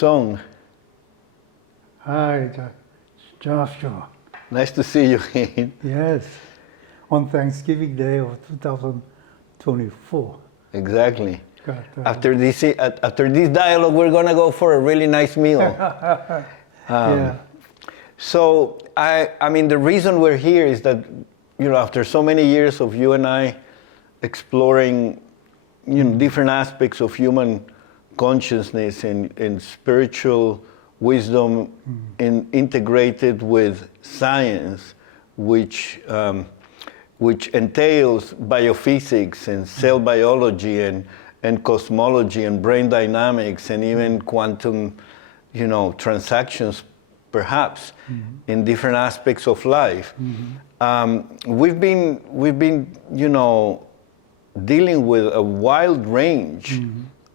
Sung, Hi, Joshua. nice to see you again. Yes, on Thanksgiving Day of 2024. Exactly. Got, After this dialogue, we're gonna go for a really nice meal. yeah. So I mean, the reason we're here is that, after so many years of you and I exploring, different aspects of human consciousness and spiritual wisdom, integrated with science, which entails biophysics and cell biology and cosmology and brain dynamics and even quantum, transactions, perhaps, in different aspects of life. We've been, dealing with a wide range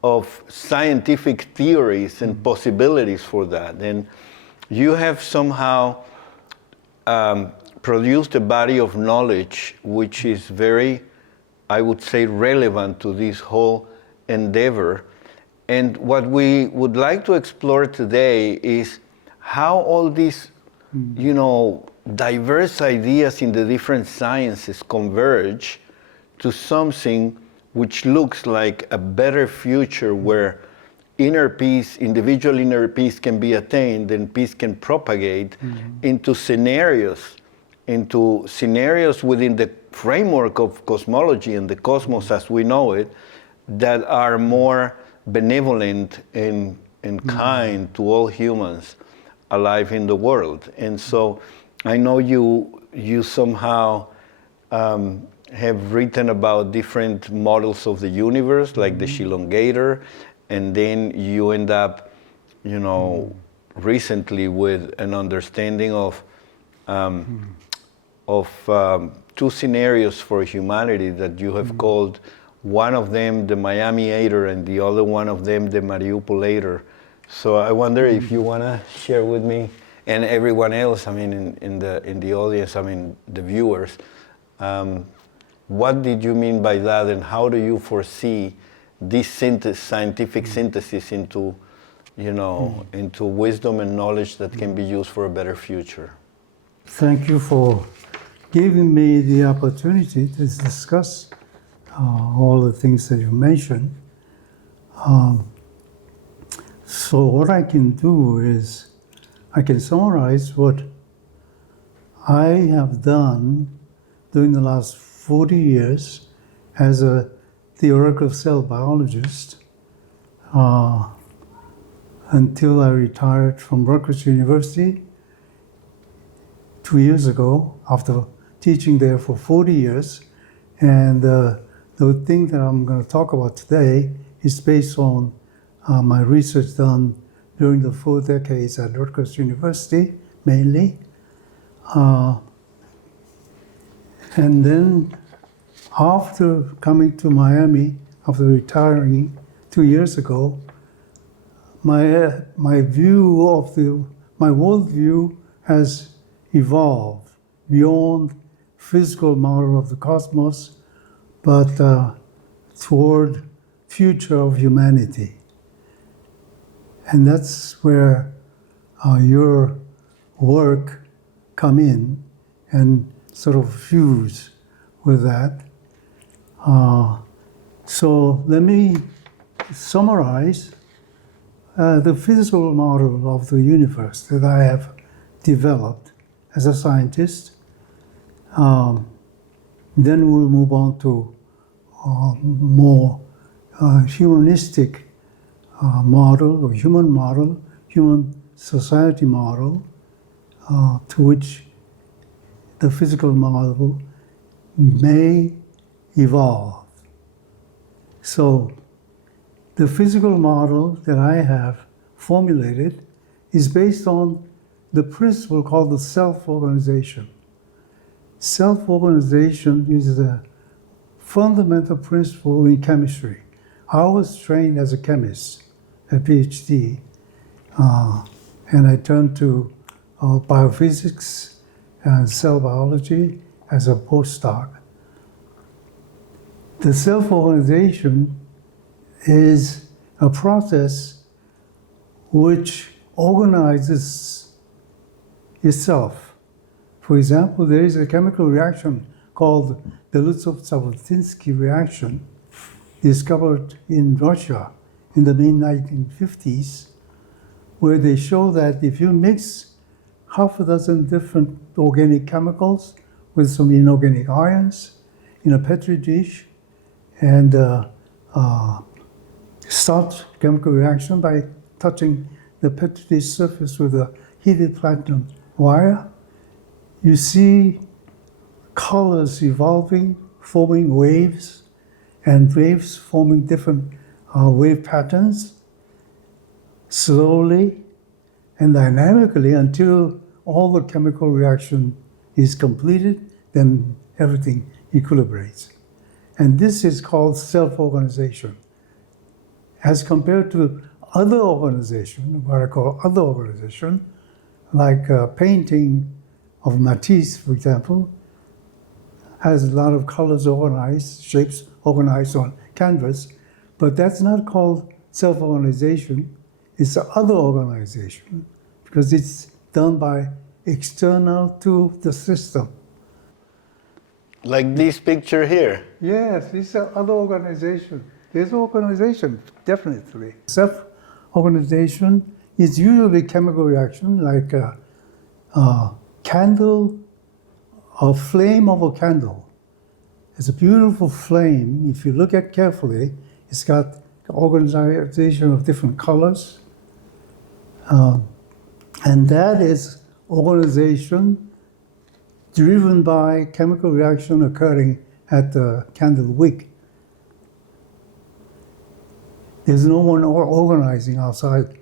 of scientific theories and possibilities for that. And you have somehow produced a body of knowledge which is very, I would say, relevant to this whole endeavor. And what we would like to explore today is how all these, diverse ideas in the different sciences converge to something which looks like a better future where inner peace, individual inner peace can be attained and peace can propagate into scenarios within the framework of cosmology and the cosmos as we know it, that are more benevolent and kind to all humans alive in the world. And so I know you somehow have written about different models of the universe, like the Shilongator, and then you end up, recently with an understanding of two scenarios for humanity that you have called, one of them the Miami-ator and the other one of them the Mariupol-ator. So I wonder if you want to share with me and everyone else, in the audience, the viewers, what did you mean by that, and how do you foresee this scientific synthesis into, into wisdom and knowledge that can be used for a better future? Thank you for giving me the opportunity to discuss all the things that you mentioned. So what I can do is I can summarize what I have done during the last 40 years as a theoretical cell biologist until I retired from Rutgers University 2 years ago after teaching there for 40 years. And the thing that I'm going to talk about today is based on my research done during the 4 decades at Rutgers University, mainly. And then after coming to Miami, after retiring 2 years ago, my worldview has evolved beyond physical model of the cosmos, but toward future of humanity. And that's where your work come in and sort of fuse with that. So let me summarize the physical model of the universe that I have developed as a scientist. Then we'll move on to more humanistic model or human society model, to which the physical model may evolve. So the physical model that I have formulated is based on the principle called the self-organization. Self-organization is a fundamental principle in chemistry. I was trained as a chemist, a PhD, and I turned to biophysics and cell biology as a postdoc. The self-organization is a process which organizes itself. For example, there is a chemical reaction called the Belousov-Zhabotinsky reaction, discovered in Russia in the mid-1950s, where they show that if you mix half a dozen different organic chemicals with some inorganic ions in a petri dish and start chemical reaction by touching the petri dish surface with a heated platinum wire, you see colors evolving, forming waves, and waves forming different wave patterns slowly and dynamically until all the chemical reaction is completed, then everything equilibrates. And this is called self-organization. As compared to other organization, what I call other organization, like painting of Matisse, for example, has a lot of colors organized, shapes organized on canvas, but that's not called self-organization, it's other organization, because it's done by external to the system. Like this picture here. Yes, it's other organization. There's organization, definitely. Self-organization is usually chemical reaction, like a candle, a flame of a candle. It's a beautiful flame. If you look at carefully, it's got organization of different colors. And that is organization driven by chemical reaction occurring at the candle wick. There's no one organizing outside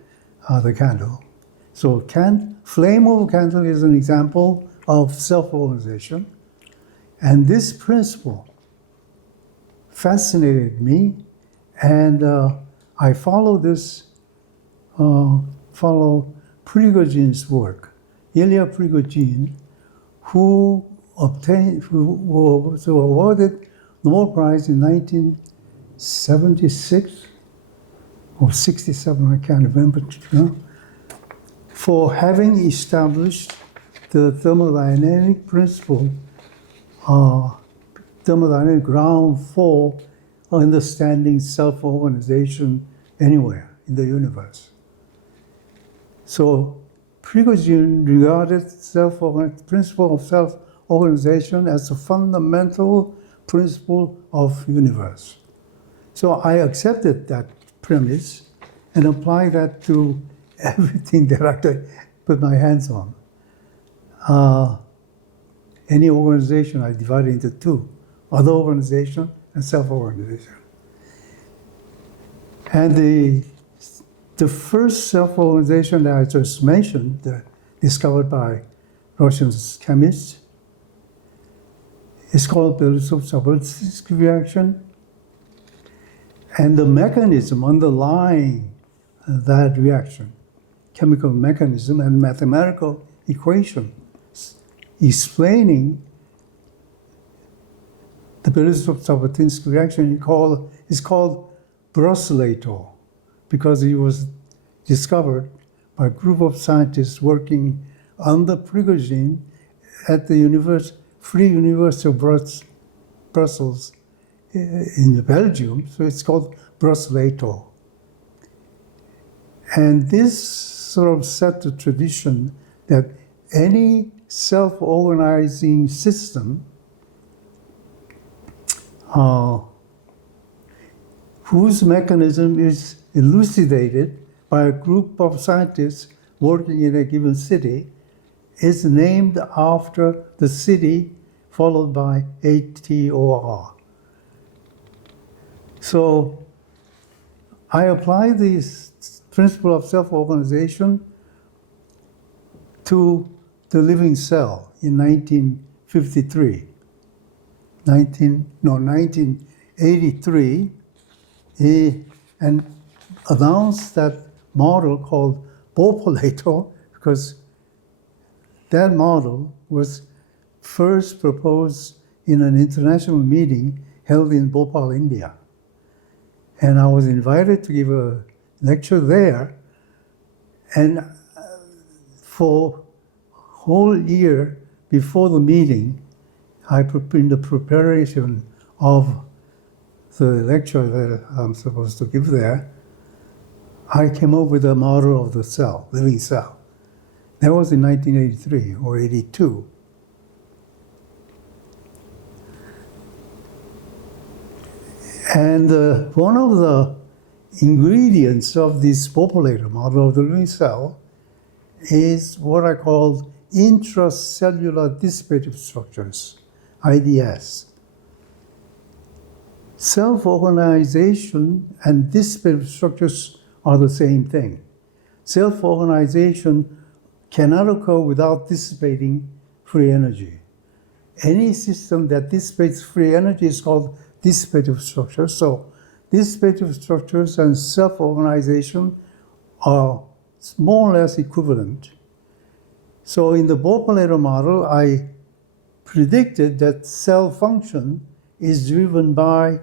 the candle. So flame of a candle is an example of self-organization. And this principle fascinated me, and I follow Propagation's work. Ilya Prigogine, who was awarded Nobel Prize in 1976 or 67, I can't remember, for having established the thermodynamic principle, thermodynamic ground for understanding self-organization anywhere in the universe. So Prigogine regarded principle of self-organization as a fundamental principle of universe. So I accepted that premise and applied that to everything that I could put my hands on. Any organization I divide into two, other organization and self-organization. And the first self-organization that I just mentioned, discovered by Russian chemists, is called Belousov-Zhabotinsky reaction. And the mechanism underlying that reaction, chemical mechanism and mathematical equation explaining the Belousov-Zhabotinsky reaction is called Brusselator, because it was discovered by a group of scientists working under Prigogine at the Free University of Brussels in Belgium, so it's called Brusselator. And this sort of set the tradition that any self-organizing system whose mechanism is elucidated by a group of scientists working in a given city is named after the city followed by ATOR. So I applied this principle of self-organization to the living cell in 1983, and announced that model called Bopolator, because that model was first proposed in an international meeting held in Bhopal, India. And I was invited to give a lecture there And for whole year before the meeting, in the preparation of the lecture that I'm supposed to give there, I came up with a model of the cell, living cell. That was in 1983 or 82. And one of the ingredients of this populator model of the living cell is what I call intracellular dissipative structures, IDS. Self-organization and dissipative structures are the same thing. Self-organization cannot occur without dissipating free energy. Any system that dissipates free energy is called dissipative structure. So dissipative structures and self-organization are more or less equivalent. So in the populator model, I predicted that cell function is driven by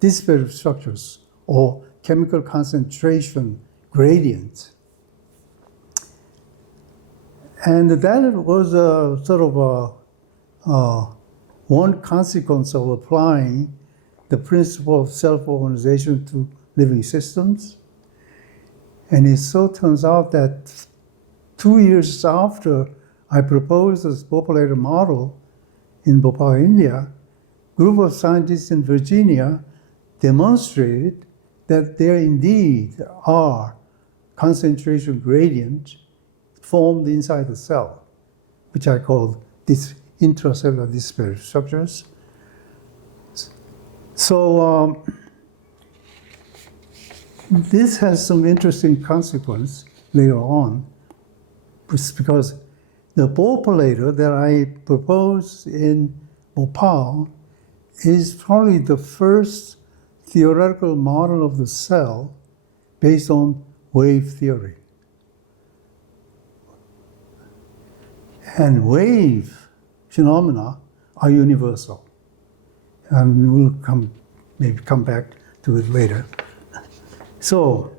dissipative structures or chemical concentration gradient. And that was a sort of one consequence of applying the principle of self-organization to living systems. And it so turns out that 2 years after I proposed this populator model in Bhopal, India, a group of scientists in Virginia demonstrated that there indeed are concentration gradients formed inside the cell, which I call intracellular dissipative structures. So this has some interesting consequence later on, because the populator that I proposed in Bhopal is probably the first theoretical model of the cell based on wave theory. And wave phenomena are universal. And we'll maybe come back to it later. So,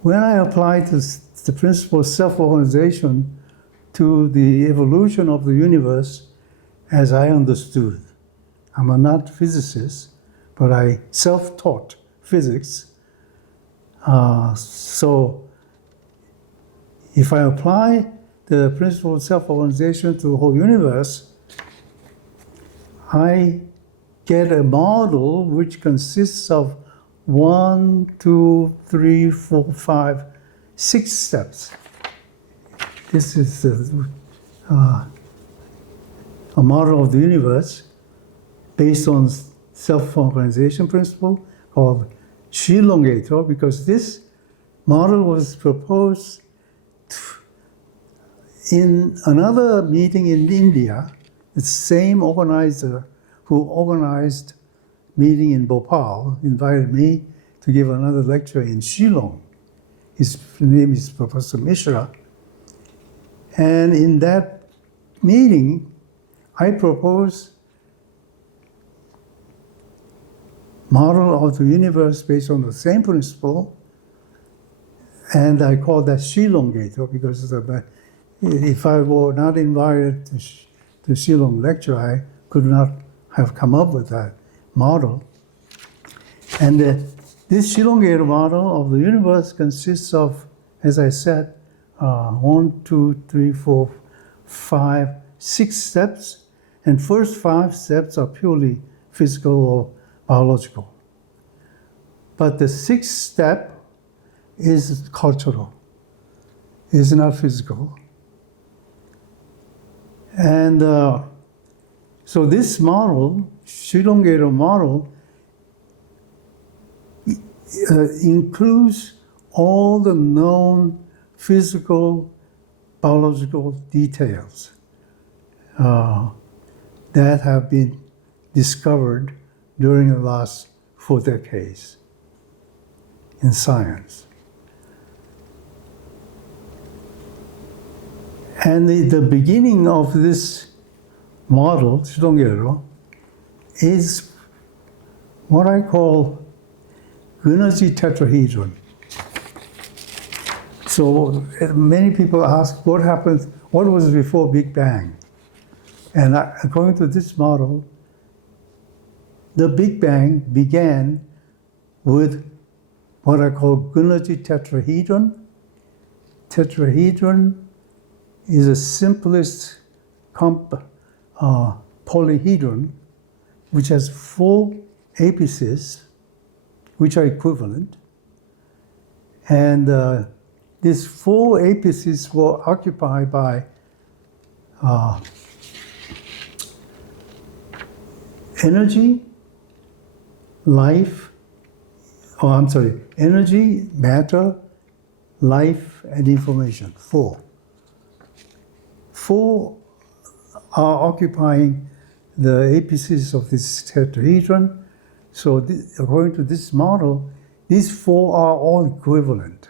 when I applied the principle of self-organization to the evolution of the universe as I understood, I'm not a physicist, but I self-taught physics. So, if I apply the principle of self-organization to the whole universe, I get a model which consists of 1, 2, 3, 4, 5, 6 steps. This is a model of the universe based on self-organization principle called elongator, because this model was proposed in another meeting in India. The same organizer who organized meeting in Bhopal invited me to give another lecture in Shillong. His name is Professor Mishra. And in that meeting, I proposed model of the universe based on the same principle, and I call that elongator because if I were not invited to Shillong lecture, I could not have come up with that model. And this elongator model of the universe consists of, as I said, 1, 2, 3, 4, 5, 6 steps. And first 5 steps are purely physical or biological. But the 6th step is cultural. It's not physical. And so this model, elongator model, includes all the known physical, biological details that have been discovered during the last 4 decades in science. And the beginning of this model, elongator, is what I call energy tetrahedron. So many people ask, what happened, what was before Big Bang? And according to this model, the Big Bang began with what I call Gunnerji tetrahedron. Tetrahedron is the simplest polyhedron which has 4 apices which are equivalent. And these 4 apices were occupied by energy, life, energy, matter, life, and information. 4. 4 are occupying the apices of this tetrahedron. So according to this model, these 4 are all equivalent.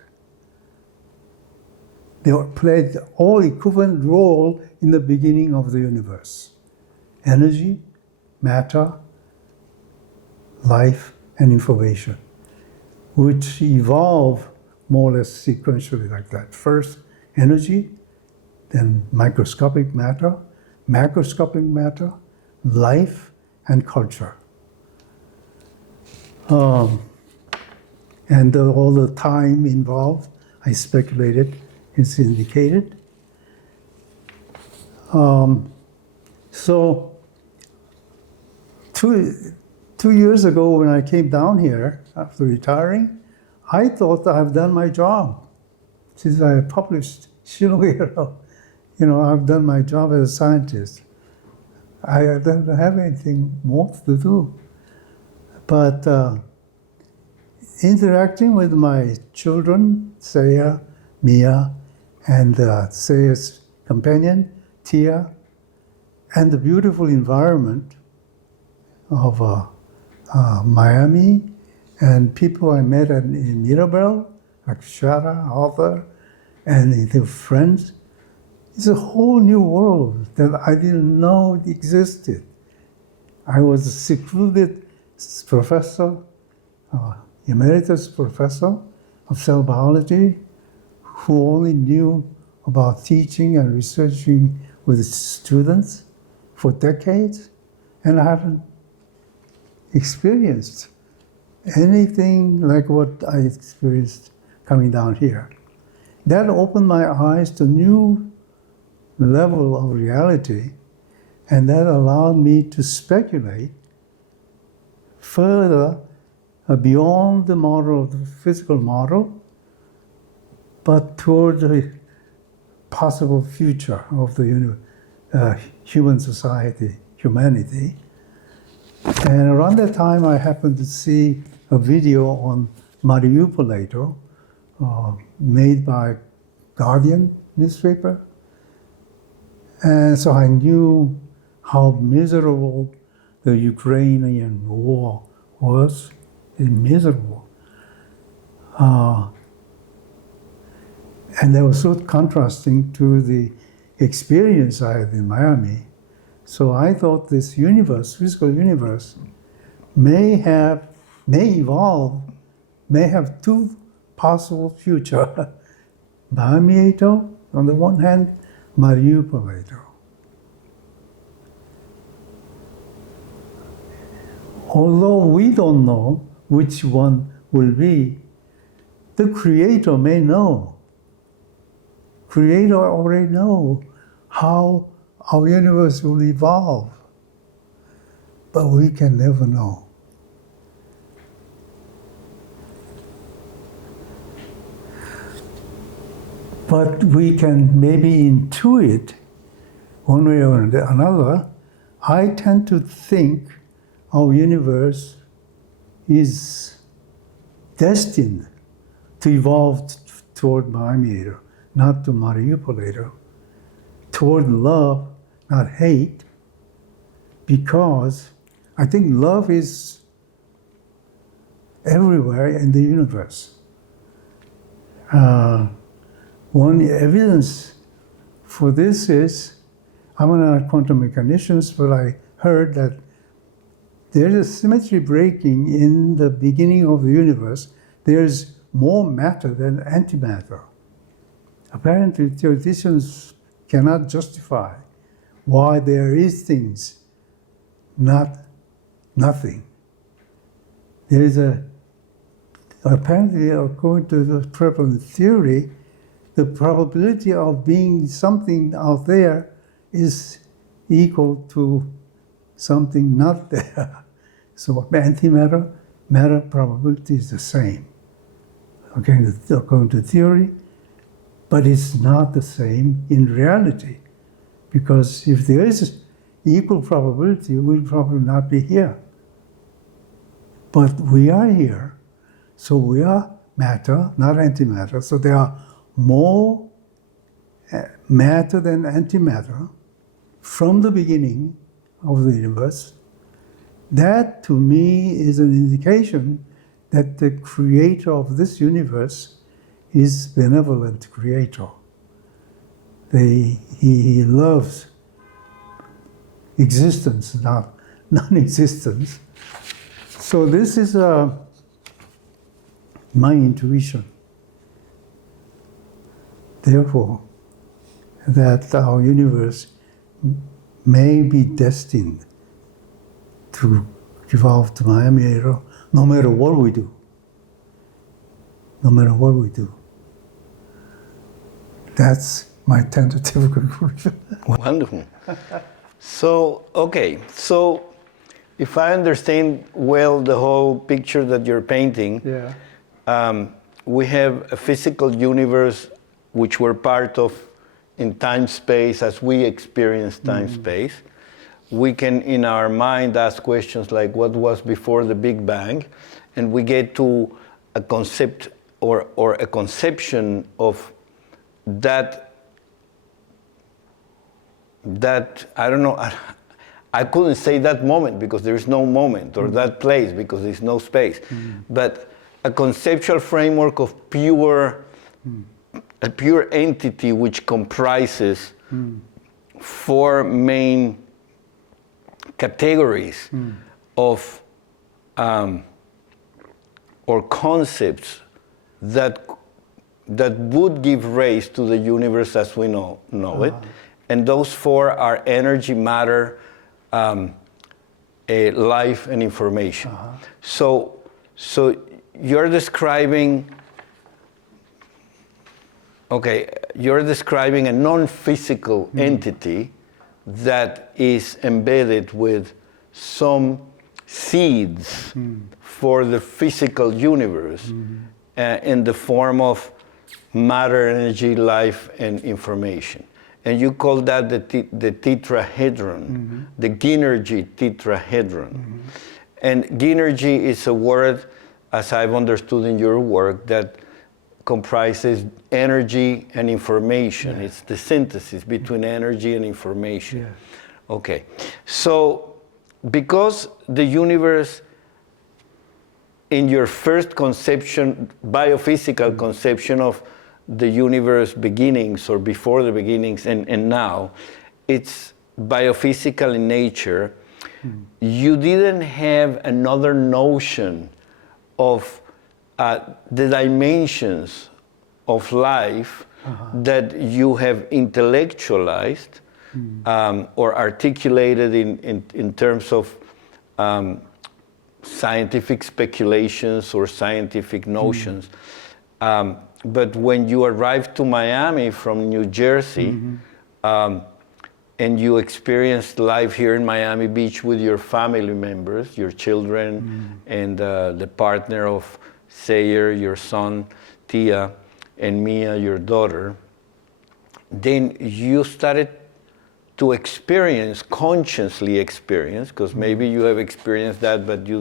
They played all equivalent role in the beginning of the universe. Energy, matter, life, and information, which evolve more or less sequentially like that. First, energy, then microscopic matter, macroscopic matter, life, and culture. And all the time involved, I speculated, is indicated. So, two years ago when I came down here after retiring, I thought I've done my job. Since I published Shilogero, I've done my job as a scientist. I don't have anything more to do. But interacting with my children, Saya, Mia, and Saya's companion, Tia, and the beautiful environment of Miami, and people I met in Mirabel, like Shara, Arthur, and their friends. It's a whole new world that I didn't know existed. I was a secluded professor, emeritus professor of cell biology, who only knew about teaching and researching with students for decades, and I haven't experienced anything like what I experienced coming down here. That opened my eyes to new level of reality, and that allowed me to speculate further beyond the model of the physical model, but toward the possible future of the human society, humanity. And around that time, I happened to see a video on Mariupolator made by Guardian newspaper. And so I knew how miserable the Ukrainian war was. Miserable. And they were so contrasting to the experience I had in Miami. So I thought this universe, physical universe, may evolve, may have 2 possible futures. Miami-ator, on the one hand, Mariupolator. Although we don't know which one will be, the Creator may know. Creator already know how our universe will evolve, but we can never know. But we can maybe intuit one way or another. I tend to think our universe is destined to evolve toward Miami-ator, not to Mariupolator, toward love, not hate, because I think love is everywhere in the universe. One evidence for this is, I'm not a quantum mechanician, but I heard that there's a symmetry breaking in the beginning of the universe. There's more matter than antimatter. apparently theoreticians cannot justify why there is things, not nothing. There is apparently, according to the prevalent theory, the probability of being something out there is equal to something not there. So antimatter, matter probability is the same, according to theory, but it's not the same in reality. Because if there is equal probability, we'll probably not be here. But we are here. So we are matter, not antimatter. So there are more matter than antimatter from the beginning of the universe. That, to me, is an indication that the creator of this universe is benevolent creator. He loves existence, not non-existence. So this is my intuition. Therefore, that our universe may be destined to evolve to Miami era, no matter what we do. No matter what we do. That's my tentative conclusion. Wonderful. So, okay, so if I understand well the whole picture that you're painting, we have a physical universe which we're part of in time-space as we experience time-space. We can, in our mind, ask questions like what was before the Big Bang, and we get to a concept or a conception of that I don't know, I couldn't say that moment because there is no moment, or that place because there's no space, but a conceptual framework of a pure entity which comprises four main categories of or concepts that would give rise to the universe as we know it. And those four are energy, matter, life, and information. So you're describing, you're describing a non-physical entity that is embedded with some seeds for the physical universe in the form of matter, energy, life, and information. And you call that the tetrahedron, the Ginergy tetrahedron. And Ginergy is a word, as I've understood in your work, that comprises energy and information. It's the synthesis between energy and information. Okay, so because the universe, in your first conception, biophysical conception of the universe beginnings or before the beginnings and now, it's biophysical in nature, you didn't have another notion of the dimensions of life that you have intellectualized or articulated in terms of scientific speculations or scientific notions. But when you arrived to Miami from New Jersey, and you experienced life here in Miami Beach with your family members, your children, and the partner of Sayer, your son, Tia, and Mia, your daughter, then you started to consciously experience, because maybe you have experienced that, but you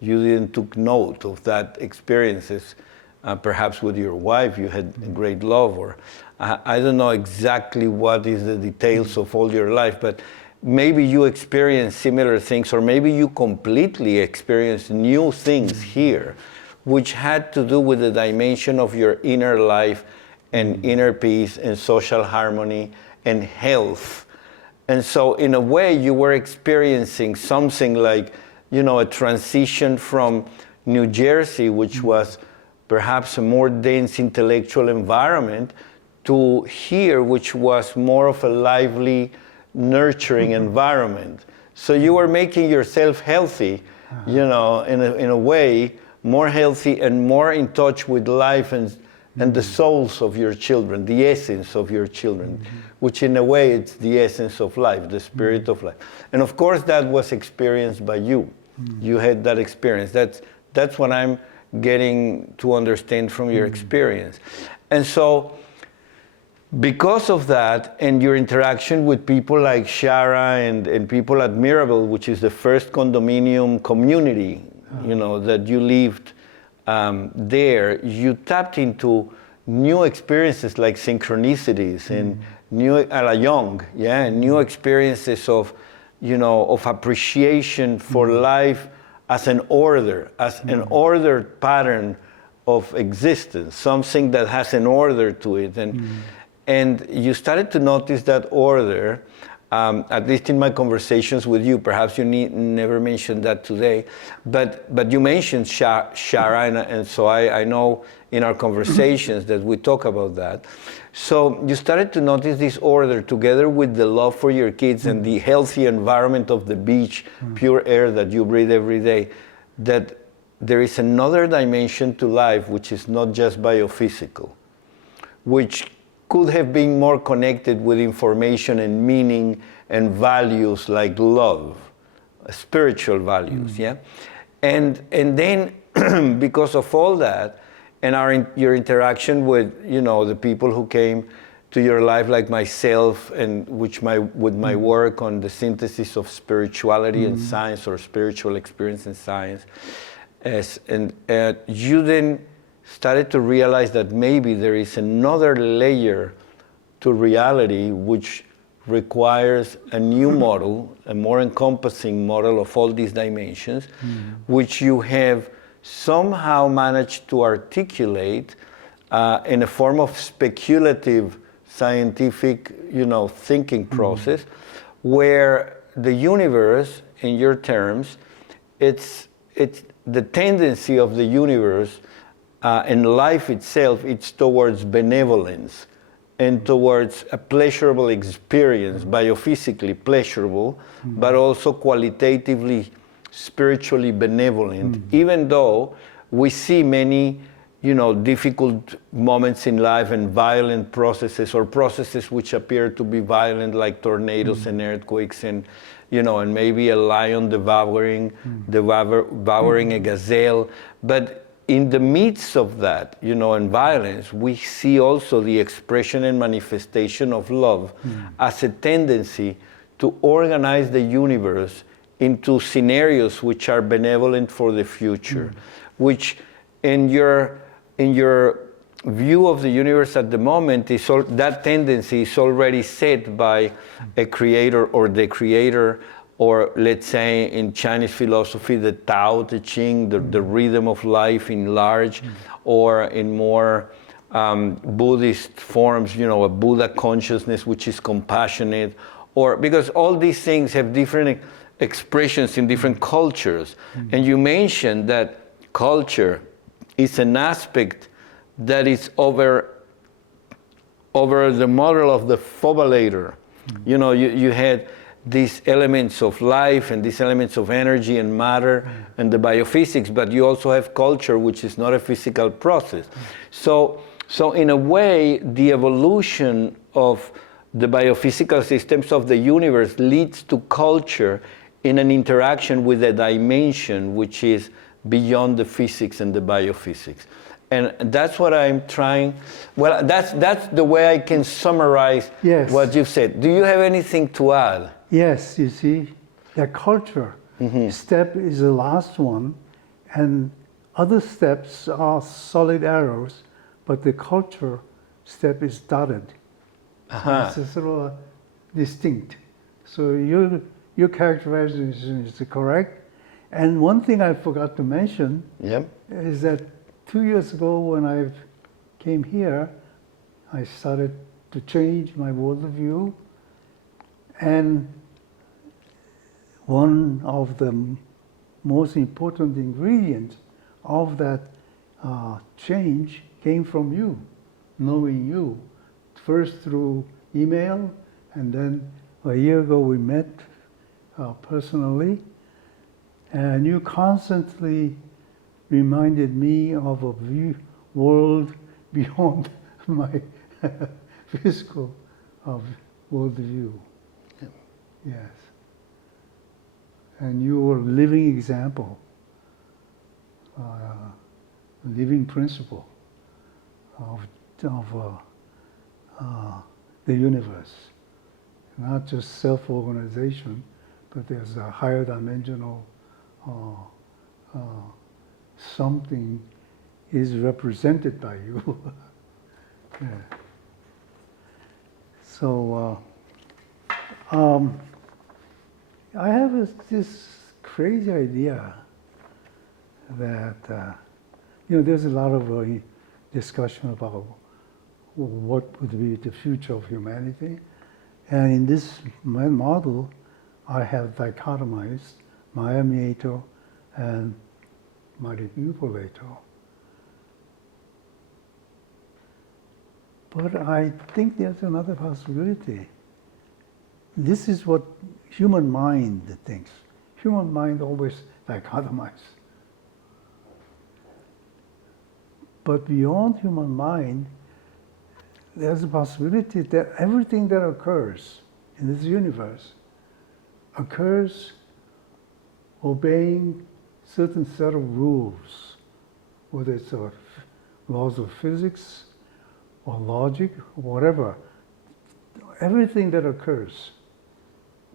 didn't took note of that experiences. Perhaps with your wife you had great love, or I don't know exactly what is the details of all your life, but maybe you experienced similar things, or maybe you completely experienced new things here, which had to do with the dimension of your inner life and inner peace and social harmony and health. And so in a way you were experiencing something like, a transition from New Jersey, which was perhaps a more dense intellectual environment, to here, which was more of a lively, nurturing environment. So you were making yourself healthy, you know, in a way, more healthy and more in touch with life and the souls of your children, the essence of your children, which in a way it's the essence of life, the spirit of life. And of course that was experienced by you. You had that experience. That's what I'm getting to understand from your experience. And so, because of that and your interaction with people like Shara and people at Mirabel, which is the first condominium community, you know, that you lived there, you tapped into new experiences like synchronicities and new, a la Young, yeah, new experiences of, you know, of appreciation for life as an order, as an ordered pattern of existence, something that has an order to it. And you started to notice that order, at least in my conversations with you. Perhaps you never mentioned that today, but you mentioned Shara, and so I know in our conversations that we talk about that. So you started to notice this order together with the love for your kids and the healthy environment of the beach, pure air that you breathe every day, that there is another dimension to life which is not just biophysical, which could have been more connected with information and meaning and values like love, spiritual values, yeah? And then because of all that, and your interaction with, you know, the people who came to your life like myself, and with my work on the synthesis of spirituality and science, or spiritual experience and science, you then started to realize that maybe there is another layer to reality which requires a new model, a more encompassing model of all these dimensions, which you have somehow managed to articulate in a form of speculative scientific, you know, thinking process, where the universe, in your terms, it's the tendency of the universe and life itself, it's towards benevolence and towards a pleasurable experience, biophysically pleasurable, but also qualitatively, spiritually benevolent, even though we see many, you know, difficult moments in life and violent processes, or processes which appear to be violent, like tornadoes and earthquakes, and, you know, and maybe a lion devouring a gazelle. But in the midst of that, you know, and violence, we see also the expression and manifestation of love as a tendency to organize the universe into scenarios which are benevolent for the future, which in your view of the universe at the moment, that tendency is already set by a creator or the creator, or let's say in Chinese philosophy, the Tao Te Ching, the rhythm of life in large, or in more Buddhist forms, you know, a Buddha consciousness which is compassionate, or because all these things have different expressions in different cultures. And you mentioned that culture is an aspect that is over the model of the phobalator. You know, you had these elements of life and these elements of energy and matter and the biophysics, but you also have culture, which is not a physical process. So in a way, the evolution of the biophysical systems of the universe leads to culture in an interaction with a dimension which is beyond the physics and the biophysics. And that's what I'm trying, well, that's the way I can summarize what you've said. Do you have anything to add? Yes, you see, the culture step is the last one, and other steps are solid arrows, but the culture step is dotted. It's sort of distinct. So your characterization is correct. And one thing I forgot to mention is that 2 years ago when I came here, I started to change my worldview, and one of the most important ingredients of that change came from you, knowing you, first through email, and then a year ago we met personally, and you constantly reminded me of a world beyond my physical worldview. Yeah. Yes. And you were a living example, living principle of the universe. Not just self-organization, but there's a higher dimensional something is represented by you. Yeah. So I have this crazy idea that there's a lot of discussion about what would be the future of humanity, and in this my model, I have dichotomized Miami-Ato and Mariupol-Ato. But I think there's another possibility. This is what human mind thinks. Human mind always dichotomizes. But beyond human mind, there's a possibility that everything that occurs in this universe occurs obeying certain set of rules, whether it's laws of physics or logic, or whatever. Everything that occurs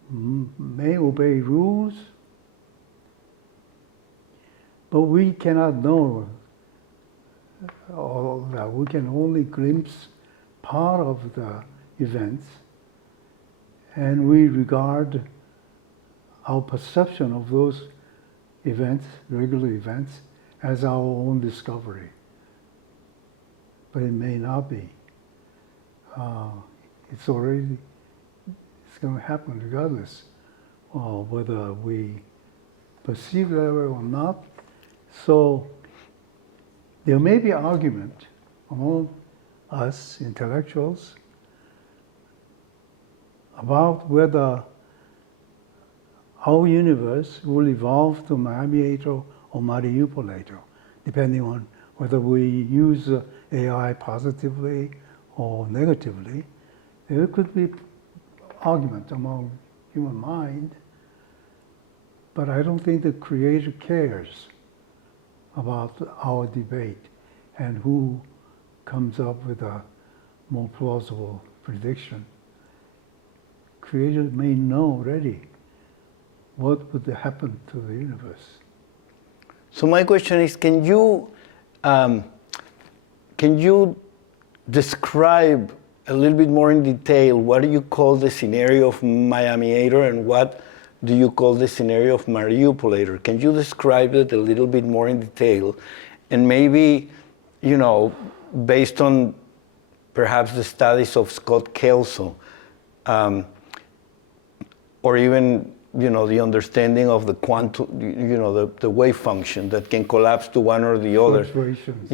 may obey rules, but we cannot know all of that. We can only glimpse part of the events, and we regard our perception of those events, regular events, as our own discovery. But it may not be. It's going to happen regardless of whether we perceive that way or not. So there may be argument among us intellectuals about whether our universe will evolve to Miami-Ato or Mariupol-Ato, depending on whether we use AI positively or negatively. There could be argument among human mind, but I don't think the Creator cares about our debate and who comes up with a more plausible prediction. Creator may know already what would happen to the universe. So my question is, can you describe a little bit more in detail what do you call the scenario of Miami-Ato and what do you call the scenario of Mariupol-Ato? Can you describe it a little bit more in detail? And maybe, based on perhaps the studies of Scott Kelso, or even the understanding of the quantum, the wave function that can collapse to one or the other. Fluctuations.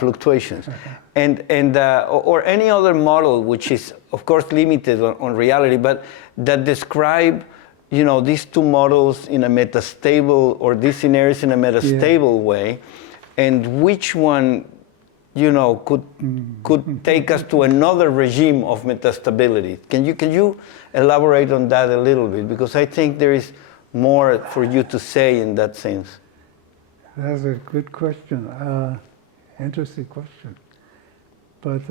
Fluctuations. Or any other model which is, of course, limited on reality, but that describe, these two models in a metastable, or these scenarios in a metastable way, and which one, could take us to another regime of metastability. Can you elaborate on that a little bit? Because I think there is more for you to say in that sense. That's a good question. Interesting question. But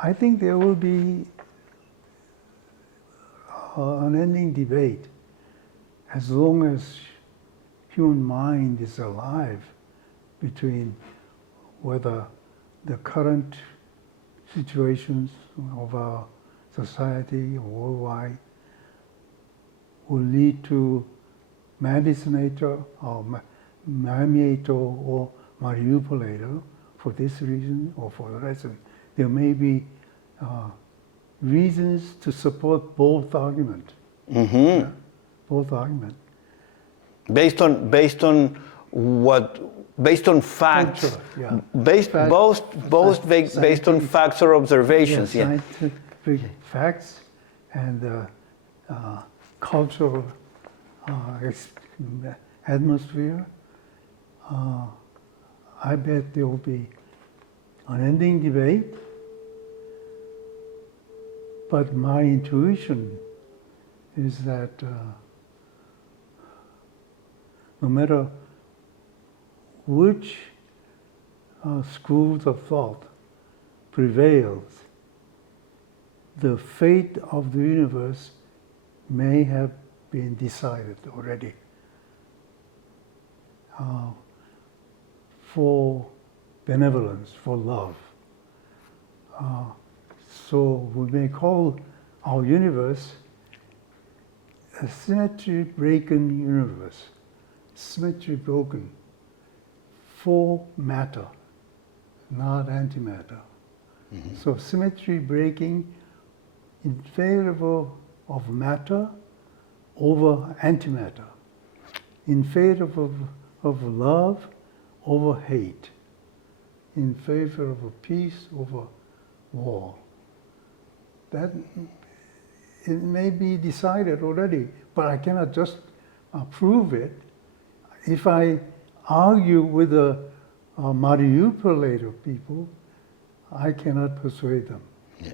I think there will be unending debate as long as human mind is alive between whether the current situations of our society worldwide will lead to Madison-Ato or Miami-Ato or Mariupol-Ato for this reason or for the rest. There may be reasons to support both arguments. Mm-hmm. Both arguments. based on facts, Culture, yeah. based Fact- both based on facts or observations. Yes, Yeah. scientific facts and cultural atmosphere. I bet there will be unending debate, but my intuition is that no matter which schools of thought prevails, the fate of the universe may have been decided already. For benevolence, for love. So we may call our universe a symmetry-broken universe. Symmetry broken for matter, not antimatter. Mm-hmm. So symmetry breaking in favor of matter over antimatter, in favor of love over hate, in favor of peace over war. That it may be decided already, but I cannot just prove it. If I argue with the manipulator people, I cannot persuade them. Yeah.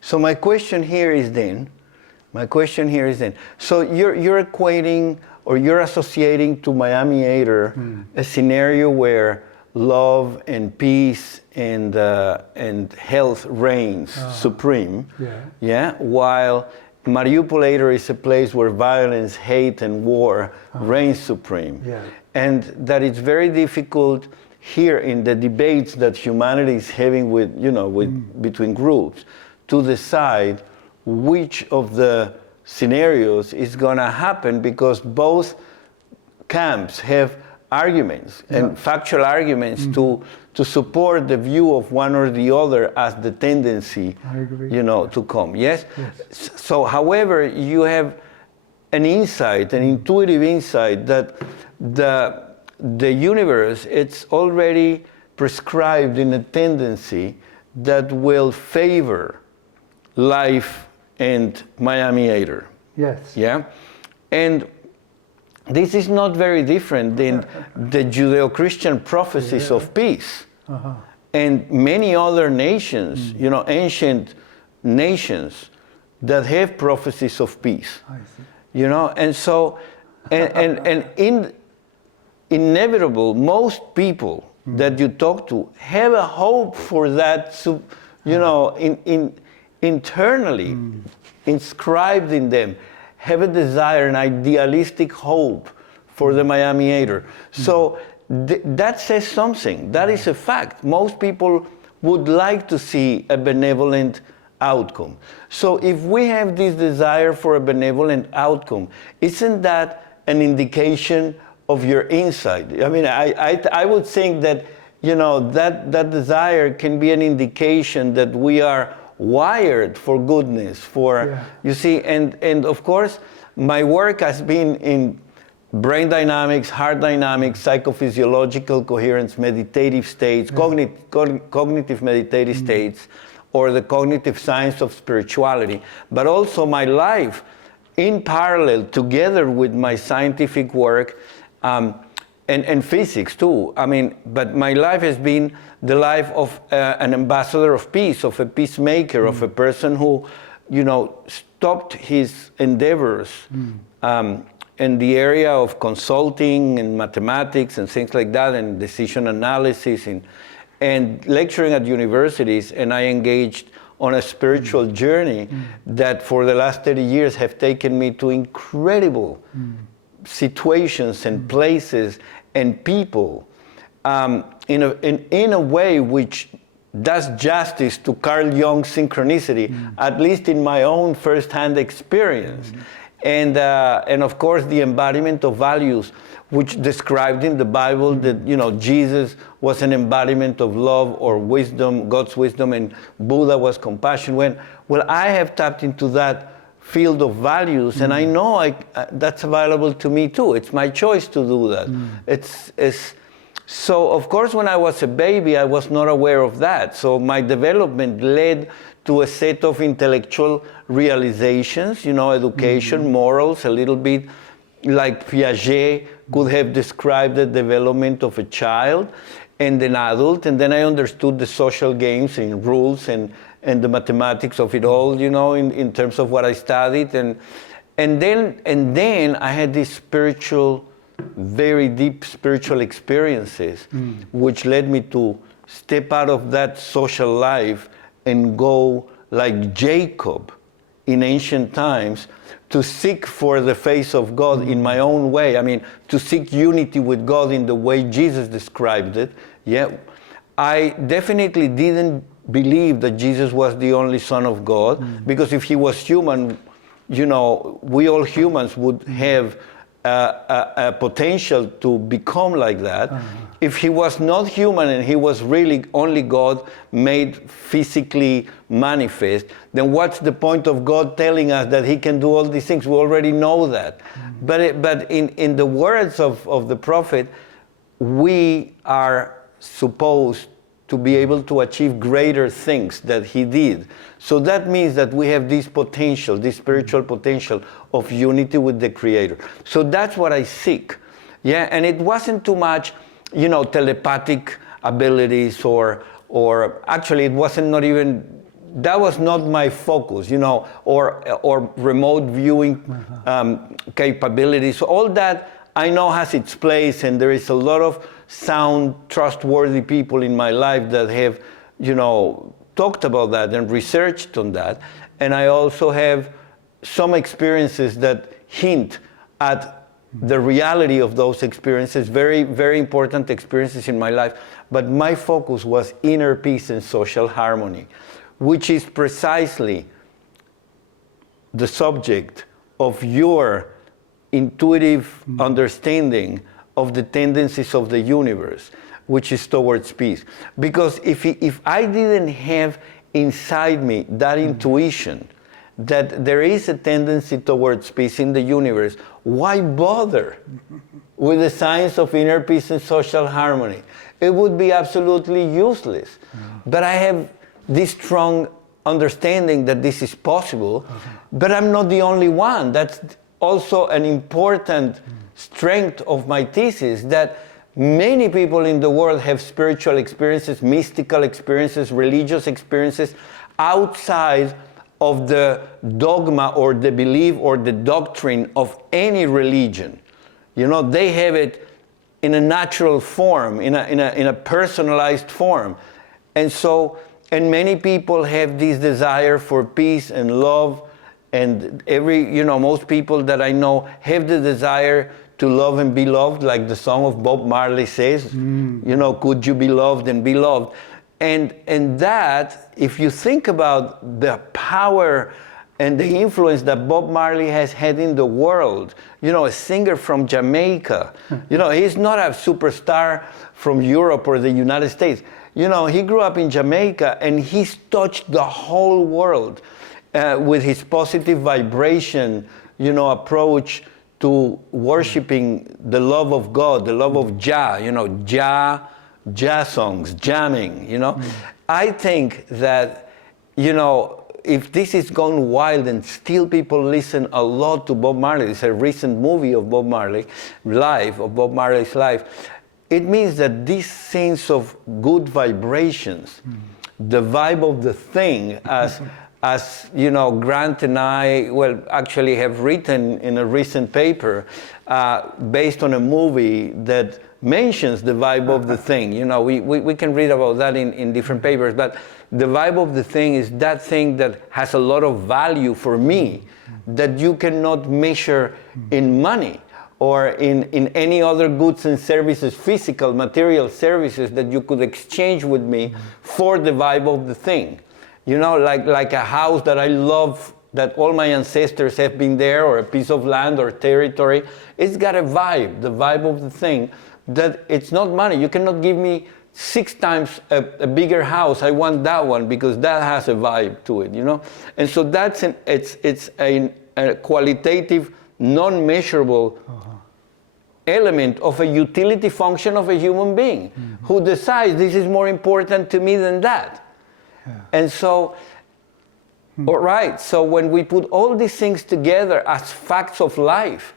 So my question here is then, so you're equating or you're associating to Miami Ader a scenario where love and peace and health reigns supreme. Yeah. While Mariupol is a place where violence, hate, and war reigns supreme. Yeah. And that it's very difficult here in the debates that humanity is having with, between groups to decide which of the scenarios is going to happen, because both camps have arguments and factual arguments to support the view of one or the other as the tendency, to come. Yes? So, however, you have an insight, an intuitive insight that the universe, it's already prescribed in a tendency that will favor life and Miami Ader. Yes. Yeah? And this is not very different than the Judeo-Christian prophecies of peace. And many other nations, ancient nations that have prophecies of peace. I see. And so, and inevitable, most people that you talk to have a hope for that, internally inscribed in them, have a desire, an idealistic hope for the Miami Ader. So that says something. That is a fact. Most people would like to see a benevolent outcome. So if we have this desire for a benevolent outcome, isn't that an indication of your insight? I mean, I would think that, that desire can be an indication that we are wired for goodness, you see, and of course, my work has been in brain dynamics, heart dynamics, psychophysiological coherence, meditative states, cognitive meditative states, or the cognitive science of spirituality. But also my life, in parallel, together with my scientific work, and physics too. I mean, but my life has been the life of an ambassador of peace, of a peacemaker, of a person who, stopped his endeavors in the area of consulting and mathematics and things like that, and decision analysis and lecturing at universities. And I engaged on a spiritual journey that for the last 30 years have taken me to incredible situations and places and people in a way which does justice to Carl Jung's synchronicity, at least in my own first-hand experience. And of course the embodiment of values which described in the Bible that, Jesus was an embodiment of love or wisdom, God's wisdom, and Buddha was compassion. Well, I have tapped into that field of values, and I know that's available to me too. It's my choice to do that. It's so, of course, when I was a baby, I was not aware of that. So my development led to a set of intellectual realizations, education, morals, a little bit like Piaget could have described the development of a child and an adult. And then I understood the social games and rules and the mathematics of it all, in terms of what I studied. And then I had these very deep spiritual experiences, which led me to step out of that social life and go like Jacob in ancient times to seek for the face of God in my own way. I mean, to seek unity with God in the way Jesus described it. Yeah, I definitely didn't believe that Jesus was the only Son of God, because if he was human, we all humans would have a potential to become like that. If he was not human and he was really only God made physically manifest, then what's the point of God telling us that he can do all these things? We already know that. But in the words of the prophet, we are supposed to be able to achieve greater things that he did. So that means that we have this potential, this spiritual potential of unity with the Creator. So that's what I seek. Yeah, and it wasn't too much, telepathic abilities or actually it wasn't not even, that was not my focus, or remote viewing capabilities. All that I know has its place, and there is a lot of sound, trustworthy people in my life that have, talked about that and researched on that. And I also have some experiences that hint at the reality of those experiences, very, very important experiences in my life. But my focus was inner peace and social harmony, which is precisely the subject of your intuitive understanding of the tendencies of the universe, which is towards peace. Because if I didn't have inside me that intuition that there is a tendency towards peace in the universe, why bother with the science of inner peace and social harmony? It would be absolutely useless. But I have this strong understanding that this is possible, but I'm not the only one. That's also an important strength of my thesis, that many people in the world have spiritual experiences, mystical experiences, religious experiences outside of the dogma or the belief or the doctrine of any religion. They have it in a natural form, in a personalized form. And many people have this desire for peace and love, and most people that I know have the desire to love and be loved, like the song of Bob Marley says, could you be loved and be loved? And that, if you think about the power and the influence that Bob Marley has had in the world, a singer from Jamaica, he's not a superstar from Europe or the United States. He grew up in Jamaica and he's touched the whole world with his positive vibration, approach to worshiping the love of God, the love of Jah, Jah songs, jamming, I think that, if this is gone wild and still people listen a lot to Bob Marley, it's a recent movie of Bob Marley, Bob Marley's life, it means that this sense of good vibrations, the vibe of the thing, as Grant and I, actually have written in a recent paper based on a movie that mentions the vibe of the thing. We can read about that in different papers, but the vibe of the thing is that thing that has a lot of value for me that you cannot measure in money or in any other goods and services, physical, material services that you could exchange with me for the vibe of the thing. Like a house that I love, that all my ancestors have been there, or a piece of land or territory. It's got a vibe, the vibe of the thing, that it's not money. You cannot give me 6 times a bigger house. I want that one because that has a vibe to it, you know? And so that's it's a qualitative, non-measurable element of a utility function of a human being who decides this is more important to me than that. Yeah. And so, all right, so when we put all these things together as facts of life,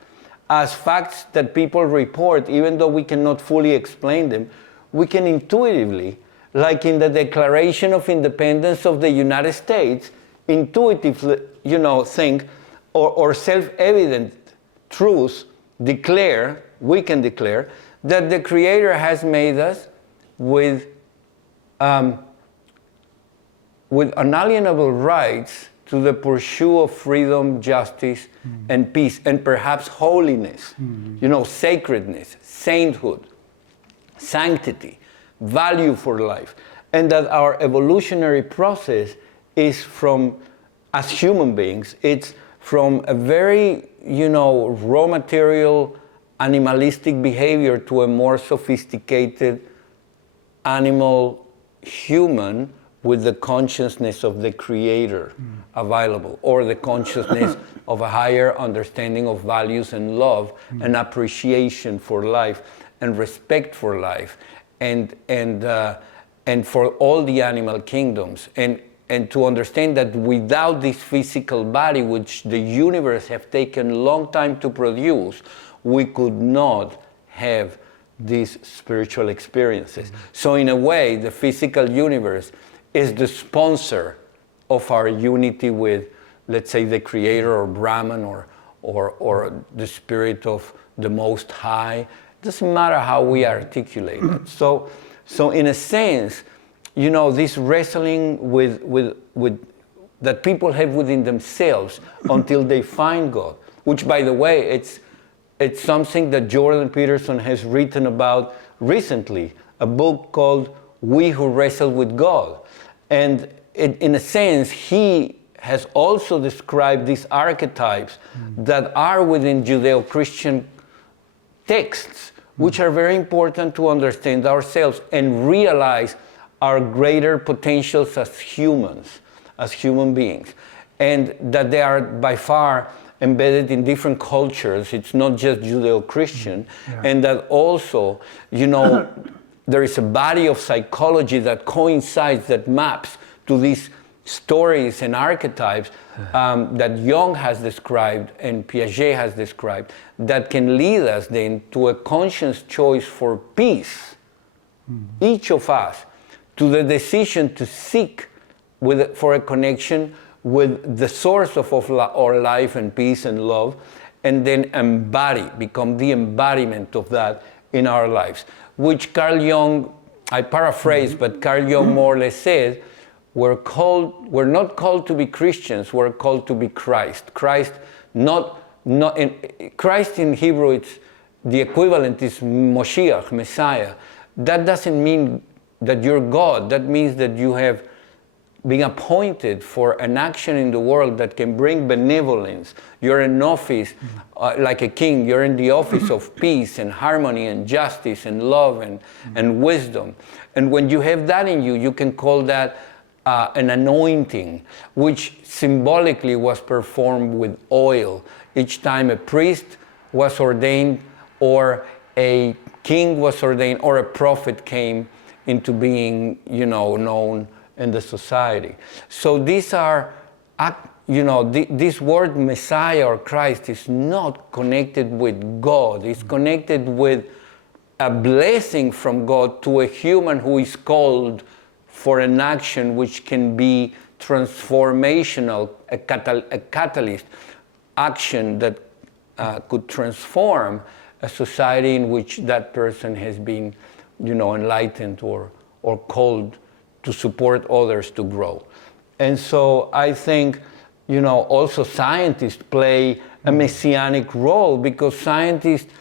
as facts that people report, even though we cannot fully explain them, we can intuitively, like in the Declaration of Independence of the United States, intuitively, you know, think, or self-evident truths we can declare that the Creator has made us with unalienable rights to the pursuit of freedom, justice, and peace, and perhaps holiness, you know, sacredness, sainthood, sanctity, value for life, and that our evolutionary process is from, as human beings, it's from a very, you know, raw material, animalistic behavior to a more sophisticated animal human with the consciousness of the Creator available, or the consciousness of a higher understanding of values and love and appreciation for life and respect for life and for all the animal kingdoms, and to understand that without this physical body, which the universe have taken a long time to produce, we could not have these spiritual experiences. So in a way, the physical universe is the sponsor of our unity with, let's say, the Creator or Brahman or the Spirit of the Most High. Doesn't matter how we articulate it. So in a sense, you know, this wrestling with that people have within themselves until they find God, which, by the way, it's something that Jordan Peterson has written about recently, a book called We Who Wrestle with God. And in a sense, he has also described these archetypes that are within Judeo-Christian texts, which are very important to understand ourselves and realize our greater potentials as humans, as human beings, and that they are by far embedded in different cultures. It's not just Judeo-Christian, and that also, you know, there is a body of psychology that coincides, that maps to these stories and archetypes that Jung has described and Piaget has described, that can lead us then to a conscious choice for peace, each of us, to the decision to seek for a connection with the source of our life and peace and love, and then become the embodiment of that in our lives, which Carl Jung, I paraphrase, but Carl Jung more or less says, we're not called to be Christians, we're called to be Christ. Christ in Hebrew, it's the equivalent is Moshiach, Messiah. That doesn't mean that you're God. That means that you have been appointed for an action in the world that can bring benevolence. You're in office like a king. You're in the office of peace and harmony and justice and love and wisdom. And when you have that in you, you can call that an anointing, which symbolically was performed with oil. Each time a priest was ordained, or a king was ordained, or a prophet came into being, you know, known in the society. So these are, you know, this word Messiah or Christ is not connected with God. It's connected with a blessing from God to a human who is called for an action which can be transformational, a catalyst action that could transform a society in which that person has been, you know, enlightened or called to support others to grow. And so I think, you know, also scientists play a messianic role, because scientists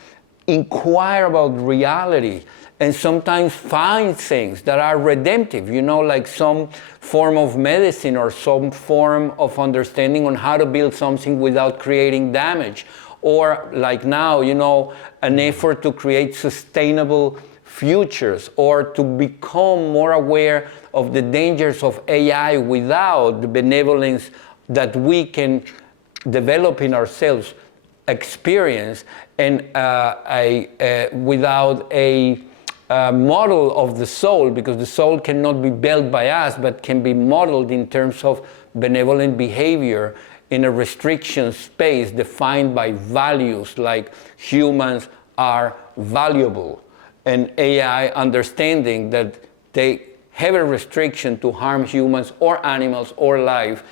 inquire about reality and sometimes find things that are redemptive, you know, like some form of medicine or some form of understanding on how to build something without creating damage. Or like now, you know, an effort to create sustainable futures, or to become more aware of the dangers of AI without the benevolence that we can develop in ourselves, experience, and without a model of the soul, because the soul cannot be built by us, but can be modeled in terms of benevolent behavior in a restriction space defined by values like humans are valuable, and AI understanding that they have a restriction to harm humans or animals or life,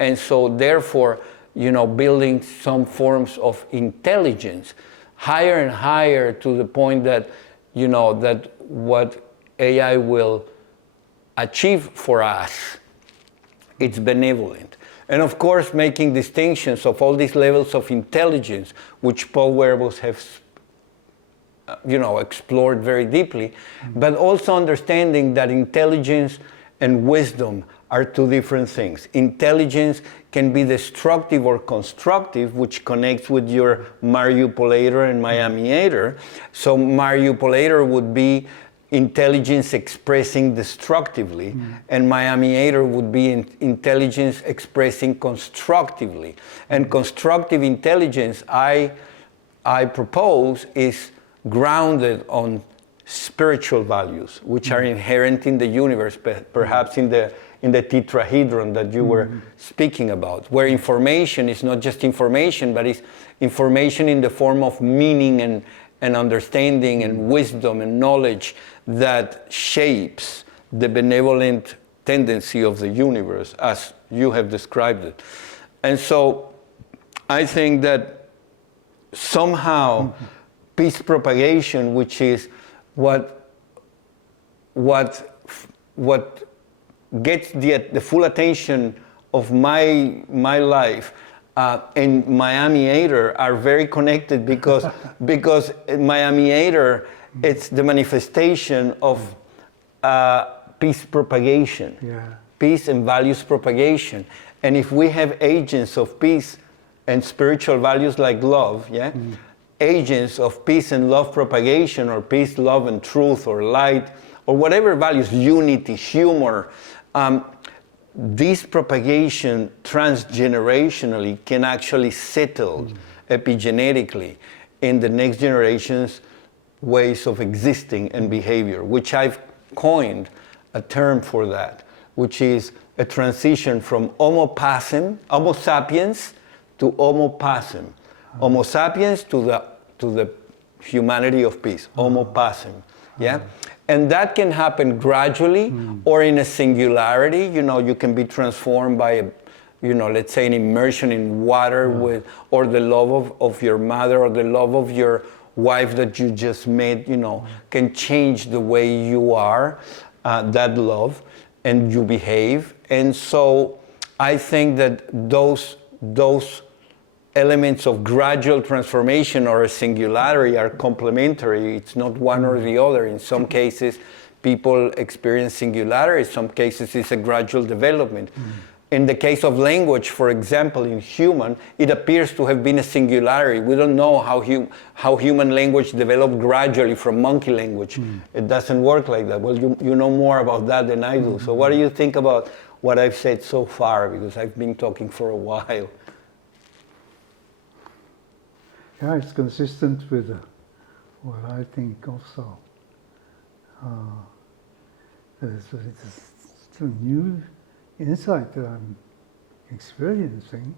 and so therefore, building some forms of intelligence higher and higher to the point that, that what AI will achieve for us, it's benevolent. And of course, making distinctions of all these levels of intelligence, which Paul Werbos have, explored very deeply, but also understanding that intelligence and wisdom are two different things. Intelligence can be destructive or constructive, which connects with your Mariupolator and Miamiator. So Mariupolator would be intelligence expressing destructively, and Miamiator would be intelligence expressing constructively. And constructive intelligence, I propose, is grounded on spiritual values, which are inherent in the universe, perhaps in the tetrahedron that you were speaking about, where information is not just information, but it's information in the form of meaning and understanding and wisdom and knowledge that shapes the benevolent tendency of the universe as you have described it. And so I think that somehow peace propagation, which is what gets the full attention of my life, and Miamiator are very connected because Miamiator, it's the manifestation of peace propagation, peace and values propagation. And if we have agents of peace and spiritual values like love, agents of peace and love propagation, or peace, love, and truth, or light, or whatever values, unity, humor, this propagation transgenerationally can actually settle epigenetically in the next generation's ways of existing and behavior, which I've coined a term for that, which is a transition from Homo sapiens to Homo pacem. Homo sapiens to the humanity of peace, Homo pacem, And that can happen gradually or in a singularity. You can be transformed by, let's say an immersion in water or the love of your mother, or the love of your wife that you just met, can change the way you are, that love, and you behave. And so I think that those elements of gradual transformation or a singularity are complementary. It's not one or the other. In some cases, people experience singularity. In some cases, it's a gradual development. In the case of language, for example, in human, it appears to have been a singularity. We don't know how human language developed gradually from monkey language. It doesn't work like that. Well, you know more about that than I do. So what do you think about what I've said so far? Because I've been talking for a while. Yeah, it's consistent with what I think also. It's a new insight that I'm experiencing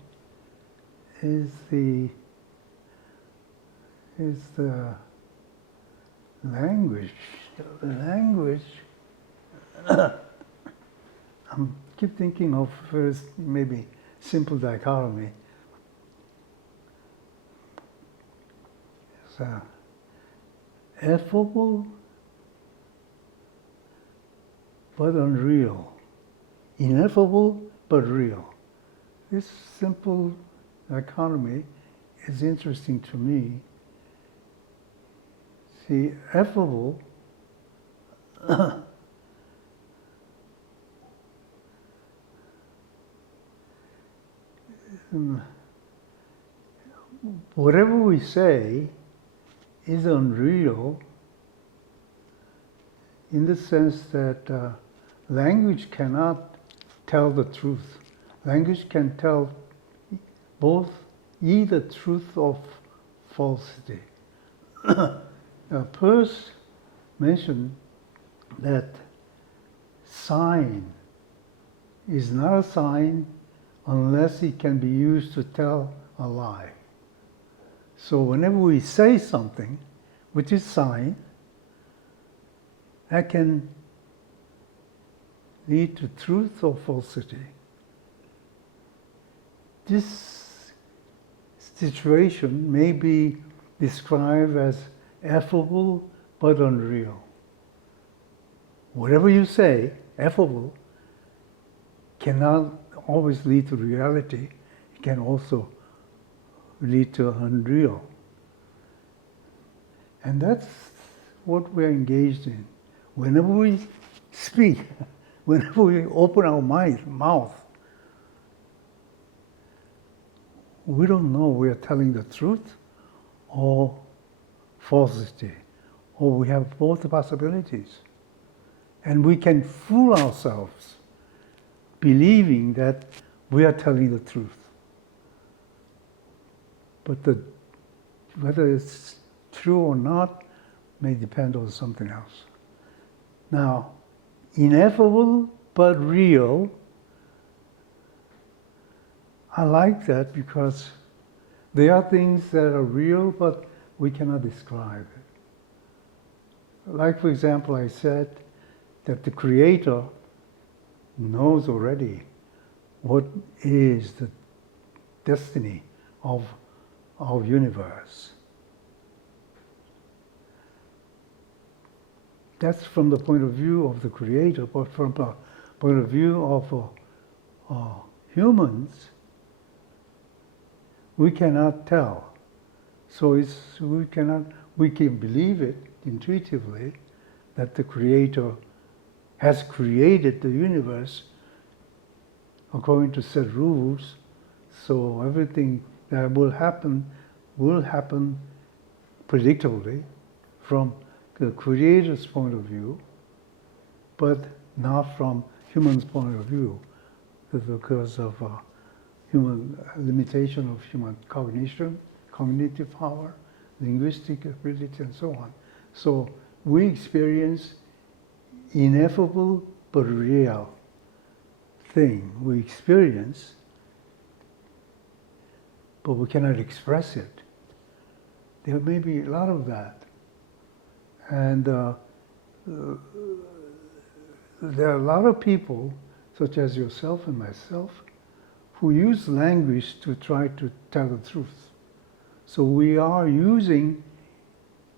is the language. The language. I keep thinking of first maybe simple dichotomy. Effable but unreal, ineffable but real. This simple dichotomy is interesting to me. See, effable whatever we say is unreal in the sense that language cannot tell the truth. Language can tell both either truth or falsity. Peirce mentioned that sign is not a sign unless it can be used to tell a lie. So whenever we say something, which is sign, that can lead to truth or falsity. This situation may be described as effable but unreal. Whatever you say, effable, cannot always lead to reality. It can also lead to unreal. And that's what we're engaged in. Whenever we speak, whenever we open our mouth, we don't know we are telling the truth or falsity, or we have both possibilities. And we can fool ourselves believing that we are telling the truth. But whether it's true or not may depend on something else. Now, ineffable but real, I like that because there are things that are real but we cannot describe it. Like, for example, I said that the Creator knows already what is the destiny of our universe. That's from the point of view of the Creator, but from the point of view of humans, we cannot tell. So we can believe it intuitively that the Creator has created the universe according to set rules, so everything that will happen predictably from the Creator's point of view, but not from human's point of view, because of human limitation of human cognition, cognitive power, linguistic ability, and so on. So we experience ineffable but real thing. We experience, but we cannot express it. There may be a lot of that. And there are a lot of people, such as yourself and myself, who use language to try to tell the truth. So we are using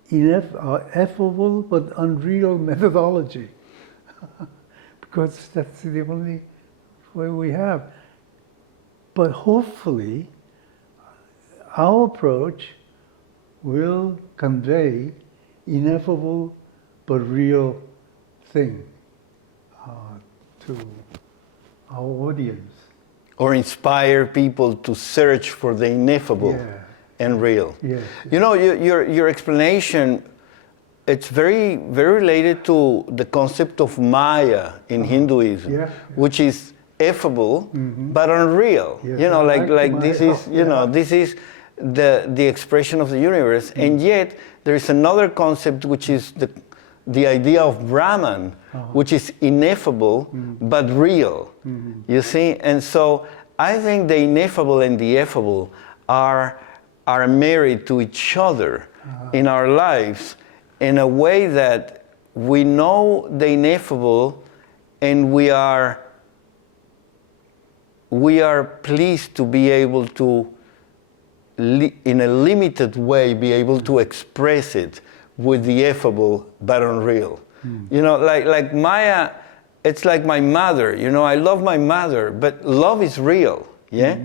ineffable but unreal methodology because that's the only way we have. But hopefully, our approach will convey ineffable but real thing to our audience. Or inspire people to search for the ineffable and real. Yes. You know, your explanation, it's very, very related to the concept of Maya in Hinduism, which is effable but unreal. Yes, you know, like Maya. this is, you know, this is the expression of the universe, and yet there is another concept which is the idea of Brahman, which is ineffable but real. You see, and so I think the ineffable and the effable are married to each other in our lives in a way that we know the ineffable, and we are pleased to be able to, in a limited way, be able to express it with the effable but unreal. You know, like Maya, it's like my mother. You know, I love my mother, but love is real. Yeah.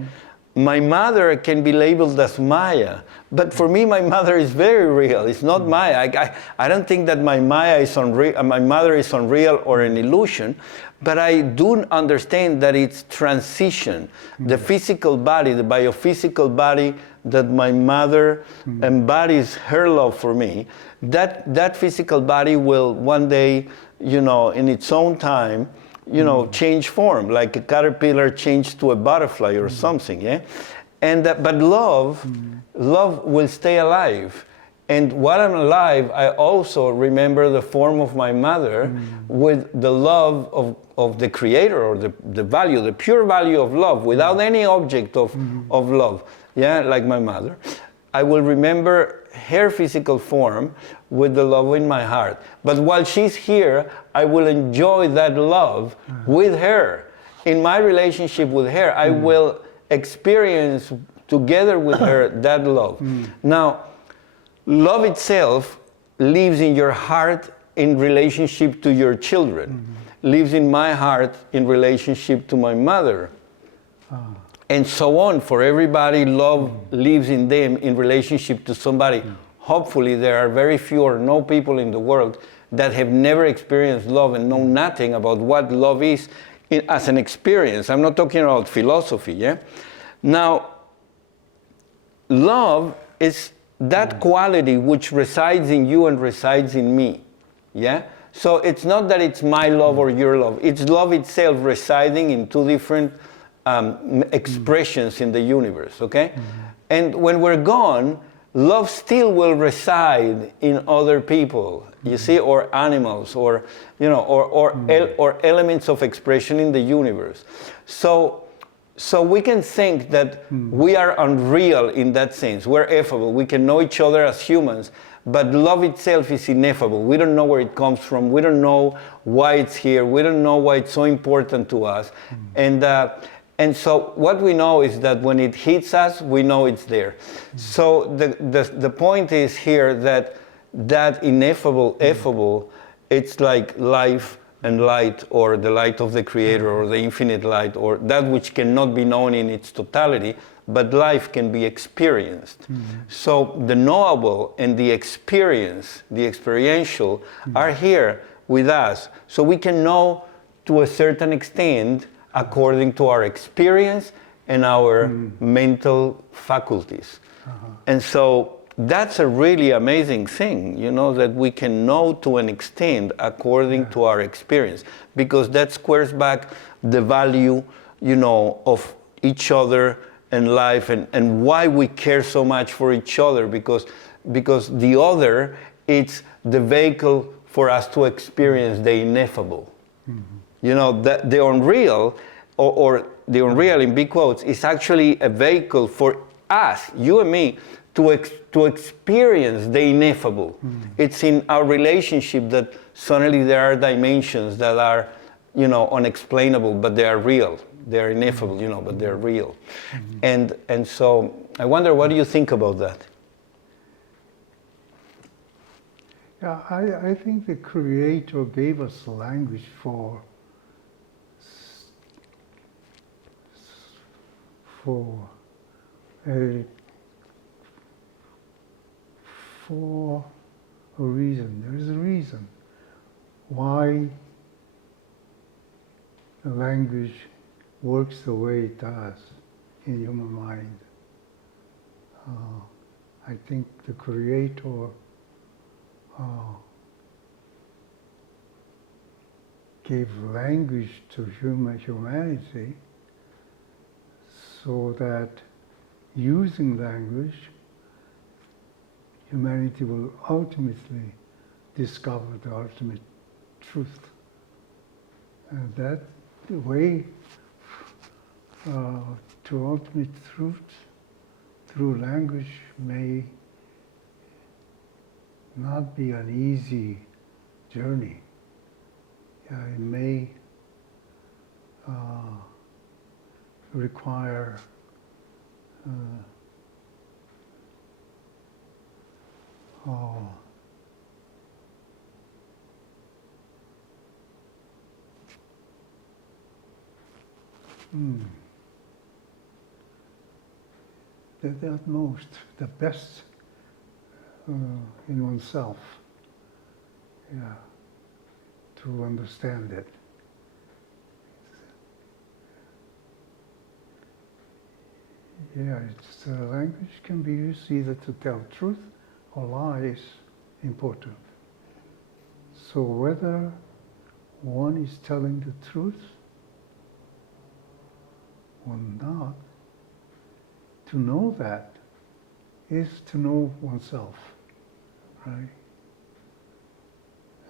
My mother can be labeled as Maya, but for me, my mother is very real. It's not Maya. I don't think that my Maya is unreal. My mother is unreal or an illusion, but I do understand that it's transition. The physical body, the biophysical body that my mother embodies her love for me, that physical body will one day you know, in its own time, you know, change form, like a caterpillar changed to a butterfly or something, yeah? And but love, love will stay alive. And while I'm alive, I also remember the form of my mother with the love of the creator, or the value, the pure value of love, without any object of love, yeah, like my mother. I will remember her physical form with the love in my heart. But while she's here, I will enjoy that love with her. In my relationship with her, I will experience together with her that love. Now, love itself lives in your heart in relationship to your children, lives in my heart in relationship to my mother. And so on. For everybody, love lives in them in relationship to somebody. Hopefully, there are very few or no people in the world that have never experienced love and know nothing about what love is as an experience. I'm not talking about philosophy, yeah? Now, love is that quality which resides in you and resides in me, yeah? So it's not that it's my love or your love. It's love itself residing in two different expressions in the universe, okay? And when we're gone, love still will reside in other people, you see, or animals, or, you know, or elements of expression in the universe. So we can think that we are unreal in that sense. We're effable. We can know each other as humans, but love itself is ineffable. We don't know where it comes from. We don't know why it's here. We don't know why it's so important to us. And so what we know is that when it hits us, we know it's there. So the point is here that ineffable, effable, it's like life and light, or the light of the Creator, or the infinite light, or that which cannot be known in its totality, but life can be experienced. So the knowable and the experience, the experiential, are here with us. So we can know to a certain extent according to our experience and our mental faculties. And so that's a really amazing thing, you know, that we can know to an extent according to our experience, because that squares back the value, you know, of each other and life, and why we care so much for each other, because the other, it's the vehicle for us to experience the ineffable. You know, the unreal, or the unreal in big quotes, is actually a vehicle for us, you and me, to experience the ineffable. It's in our relationship that suddenly there are dimensions that are, you know, unexplainable, but they are real. They're ineffable, you know, but they're real. And so I wonder, what do you think about that? Yeah, I think the Creator gave us a language for a reason. There is a reason why the language works the way it does in human mind. I think the Creator gave language to humanity so that using language, humanity will ultimately discover the ultimate truth. And that way to ultimate truth through language may not be an easy journey. It may require the utmost, the best in oneself, to understand it. It's language can be used either to tell truth or lies important. So whether one is telling the truth or not. To know that is to know oneself, right?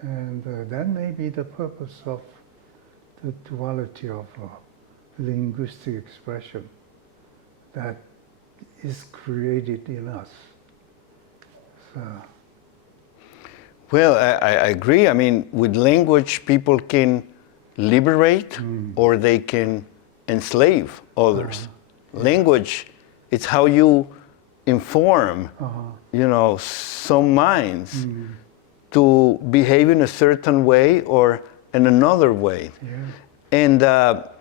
And that may be the purpose of the duality of linguistic expression that is created in us. So, well, I agree. I mean, with language, people can liberate or they can enslave others. Language, it's how you inform, some minds to behave in a certain way or in another way. yeah. And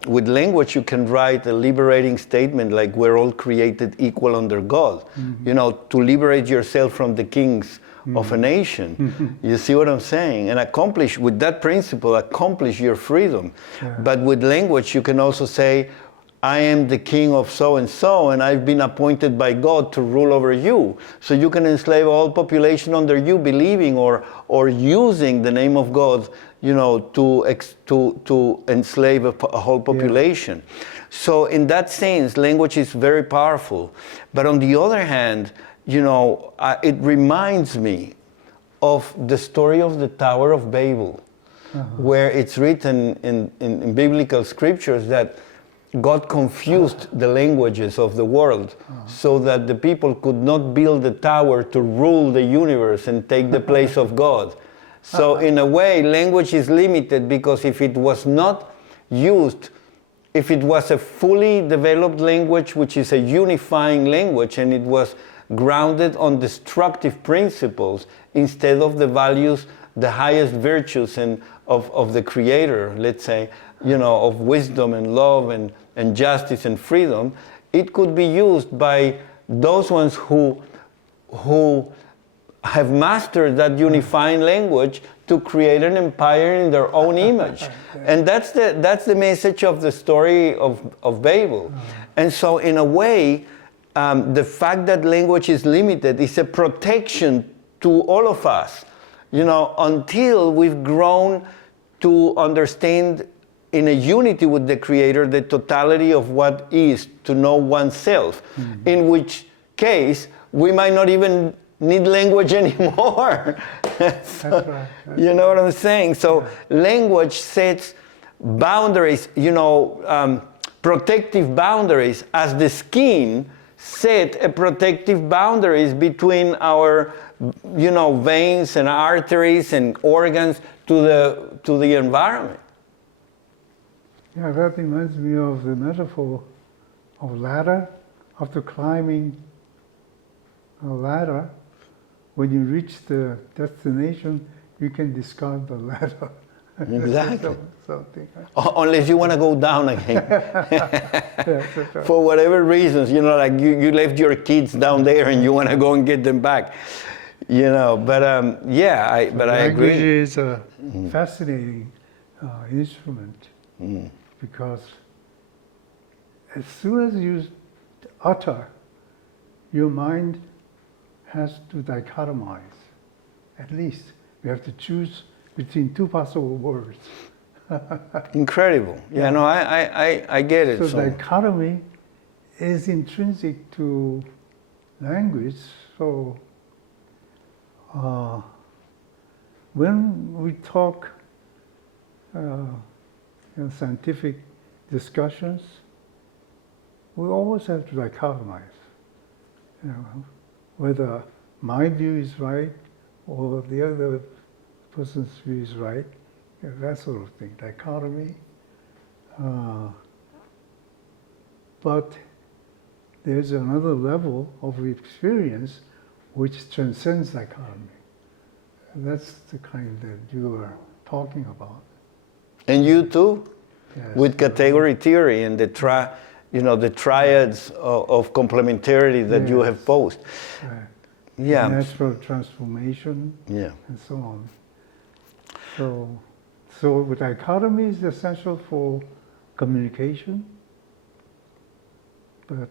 with language, you can write a liberating statement like we're all created equal under God. To liberate yourself from the kings of a nation. You see what I'm saying? And accomplish, with that principle, accomplish your freedom. Yeah. But with language, you can also say, I am the king of so-and-so, and I've been appointed by God to rule over you. So you can enslave all population under you, believing or using the name of God, to enslave a whole population. Yeah. So in that sense, language is very powerful. But on the other hand, it reminds me of the story of the Tower of Babel, where it's written in biblical scriptures that God confused the languages of the world so that the people could not build a tower to rule the universe and take the place of God. So in a way, language is limited because if it was not used, if it was a fully developed language, which is a unifying language, and it was grounded on destructive principles instead of the values, the highest virtues of the Creator, let's say, of wisdom and love and justice and freedom, it could be used by those ones who have mastered that unifying language to create an empire in their own image. And that's the message of the story of Babel. And so in a way, the fact that language is limited is a protection to all of us, until we've grown to understand in a unity with the Creator the totality of what is to know oneself, in which case we might not even need language anymore. That's right. You know what I'm saying? So language sets boundaries, protective boundaries, as the skin set a protective boundaries between our veins and arteries and organs to the environment. Yeah, that reminds me of the metaphor of ladder. After climbing a ladder, when you reach the destination, you can discard the ladder. Exactly. Something. Unless you want to go down again. Right. For whatever reasons, like you left your kids down there and you want to go and get them back. But I agree. Language is a fascinating instrument because as soon as you utter, your mind has to dichotomize. At least you have to choose between two possible words. Incredible. Yeah, no, I get it. So dichotomy is intrinsic to language. So when we talk in scientific discussions, we always have to dichotomize. Whether my view is right or the other person's view is right, that sort of thing, dichotomy. But there's another level of experience which transcends dichotomy. And that's the kind that you are talking about. And you too, Yes. with category theory and the triads of complementarity that you have posed. Right. Yeah. Natural transformation, Yeah. and so on. So dichotomy is essential for communication, but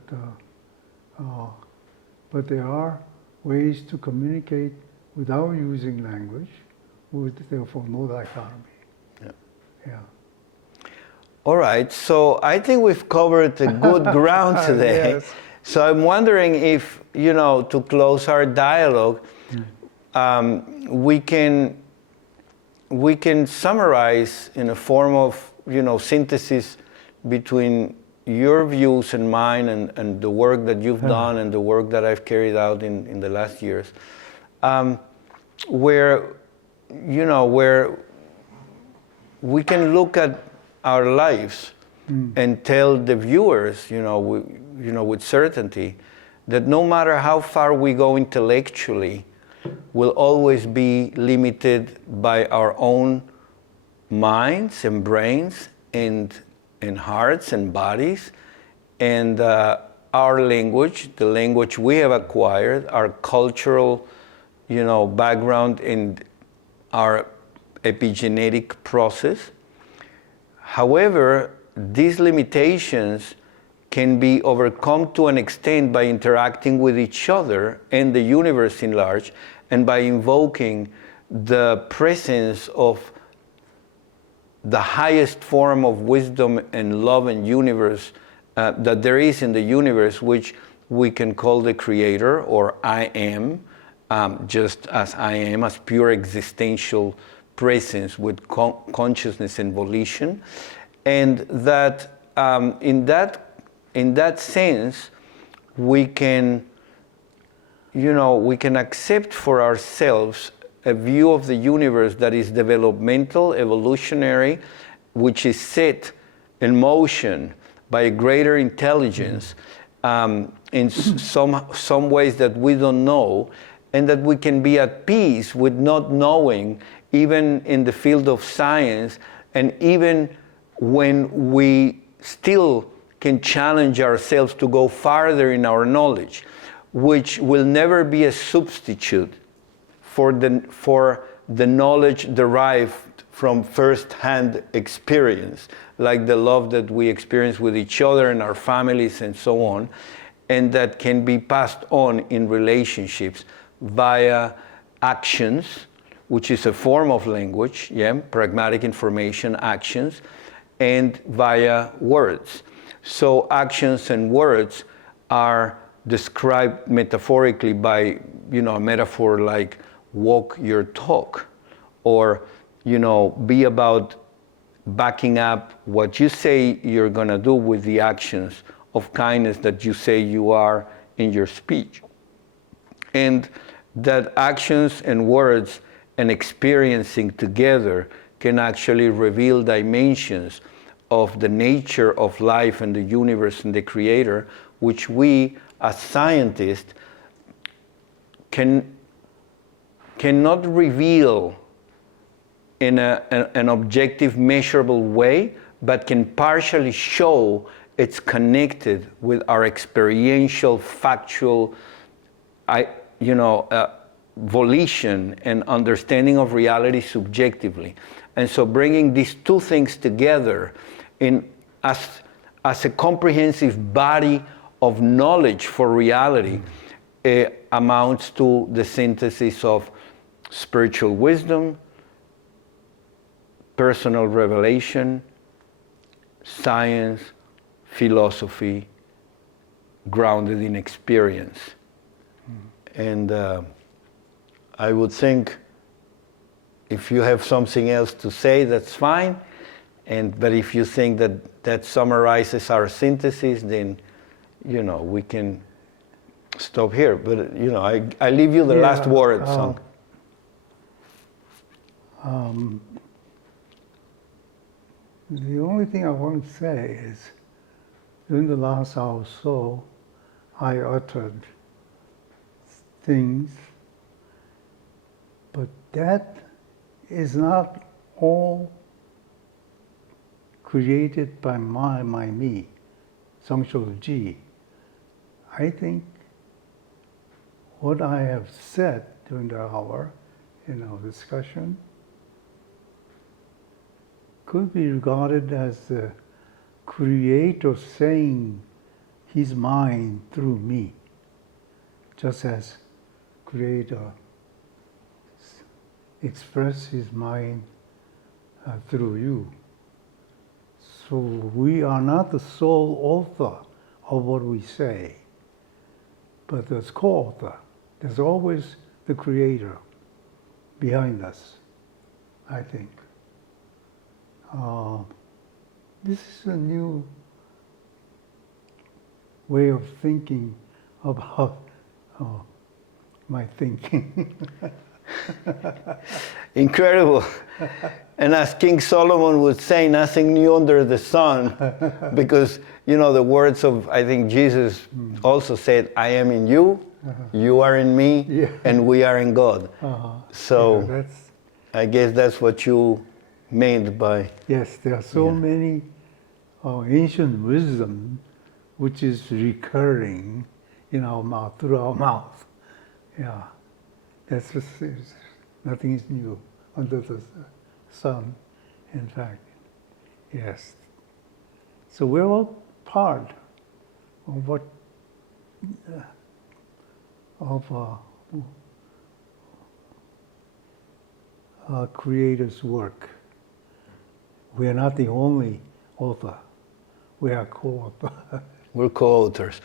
there are ways to communicate without using language, with therefore no dichotomy. Yeah. Yeah. All right, so I think we've covered a good ground today. Yes. So I'm wondering if, to close our dialogue, we can summarize in a form of, synthesis between your views and mine, and the work that you've done and the work that I've carried out in the last years, where we can look at our lives and tell the viewers, with certainty, that no matter how far we go intellectually, we'll always be limited by our own minds and brains and hearts and bodies, and our language, the language we have acquired, our cultural, background, and our epigenetic process. However, these limitations can be overcome to an extent by interacting with each other and the universe in large, and by invoking the presence of the highest form of wisdom and love and universe that there is in the universe, which we can call the Creator, or I am, just as I am, as pure existential presence with consciousness and volition. And that in that sense, we can accept for ourselves a view of the universe that is developmental, evolutionary, which is set in motion by a greater intelligence in some ways that we don't know, and that we can be at peace with not knowing, even in the field of science, and even when we still can challenge ourselves to go farther in our knowledge, which will never be a substitute for the knowledge derived from first-hand experience, like the love that we experience with each other and our families and so on, and that can be passed on in relationships via actions, which is a form of language, pragmatic information, actions, and via words. So actions and words are described metaphorically by, a metaphor like walk your talk, or, be about backing up what you say you're going to do with the actions of kindness that you say you are in your speech. And that actions and words and experiencing together can actually reveal dimensions of the nature of life and the universe and the Creator, which we as scientists cannot reveal in an objective, measurable way, but can partially show it's connected with our experiential, factual, volition and understanding of reality subjectively. And so bringing these two things together as a comprehensive body of knowledge for reality amounts to the synthesis of spiritual wisdom, personal revelation, science, philosophy, grounded in experience. And I would think if you have something else to say, that's fine. But if you think that summarizes our synthesis, then, we can stop here. But, I leave you the last word, Sung. The only thing I want to say is, during the last hour or so, I uttered things, but that is not all created by me, Sungchul Ji. I think what I have said during the hour in our discussion could be regarded as the Creator saying His mind through me, just as Creator express His mind through you. So we are not the sole author of what we say, but there's co-author. There's always the creator behind us, I think. This is a new way of thinking about my thinking. Incredible. And as King Solomon would say, nothing new under the sun, because, you know, the words of, I think Jesus also said, I am in you, you are in me, and we are in God. So I guess that's what you meant by... Yes, there are so many ancient wisdom which is recurring in our mouth, through our mouth. Yeah, that's just, nothing is new under the sun, in fact. Yes. So we're all part of what, our Creator's work. We are not the only author. We are co-author. We're co-authors.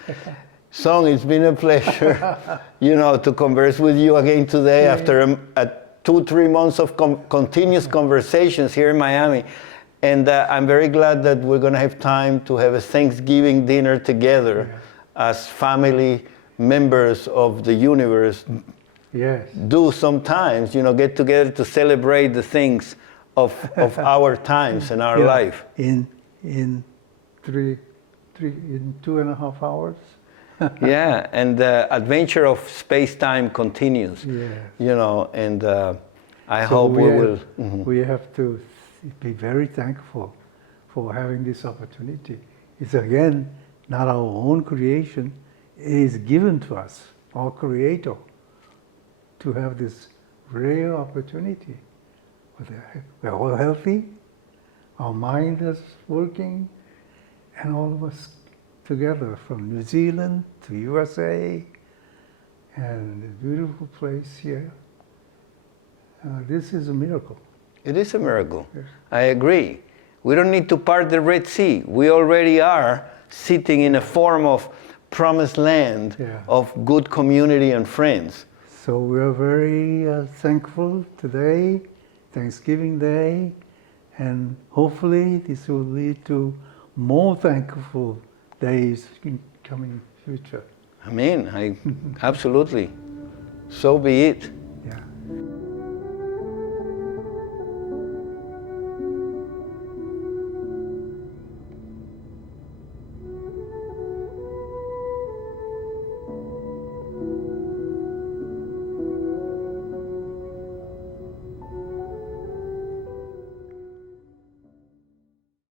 Song, it's been a pleasure, you know, to converse with you again today after 2-3 months of continuous conversations here in Miami. And I'm very glad that we're going to have time to have a Thanksgiving dinner together as family members of the universe. Yes. Do sometimes, you know, get together to celebrate the things of our times and our life. In 2.5 hours. Yeah, and the adventure of space-time continues. Yes. You know, and I hope we will. We have to be very thankful for having this opportunity. It's again not our own creation; it is given to us, our Creator, to have this rare opportunity. We're all healthy, our mind is working, and all of us together from New Zealand to USA, and a beautiful place here. This is a miracle. It is a miracle. Yes. I agree. We don't need to part the Red Sea. We already are sitting in a form of promised land of good community and friends. So we're very thankful today, Thanksgiving Day, and hopefully this will lead to more thankful days in coming future. Absolutely. So be it. Yeah.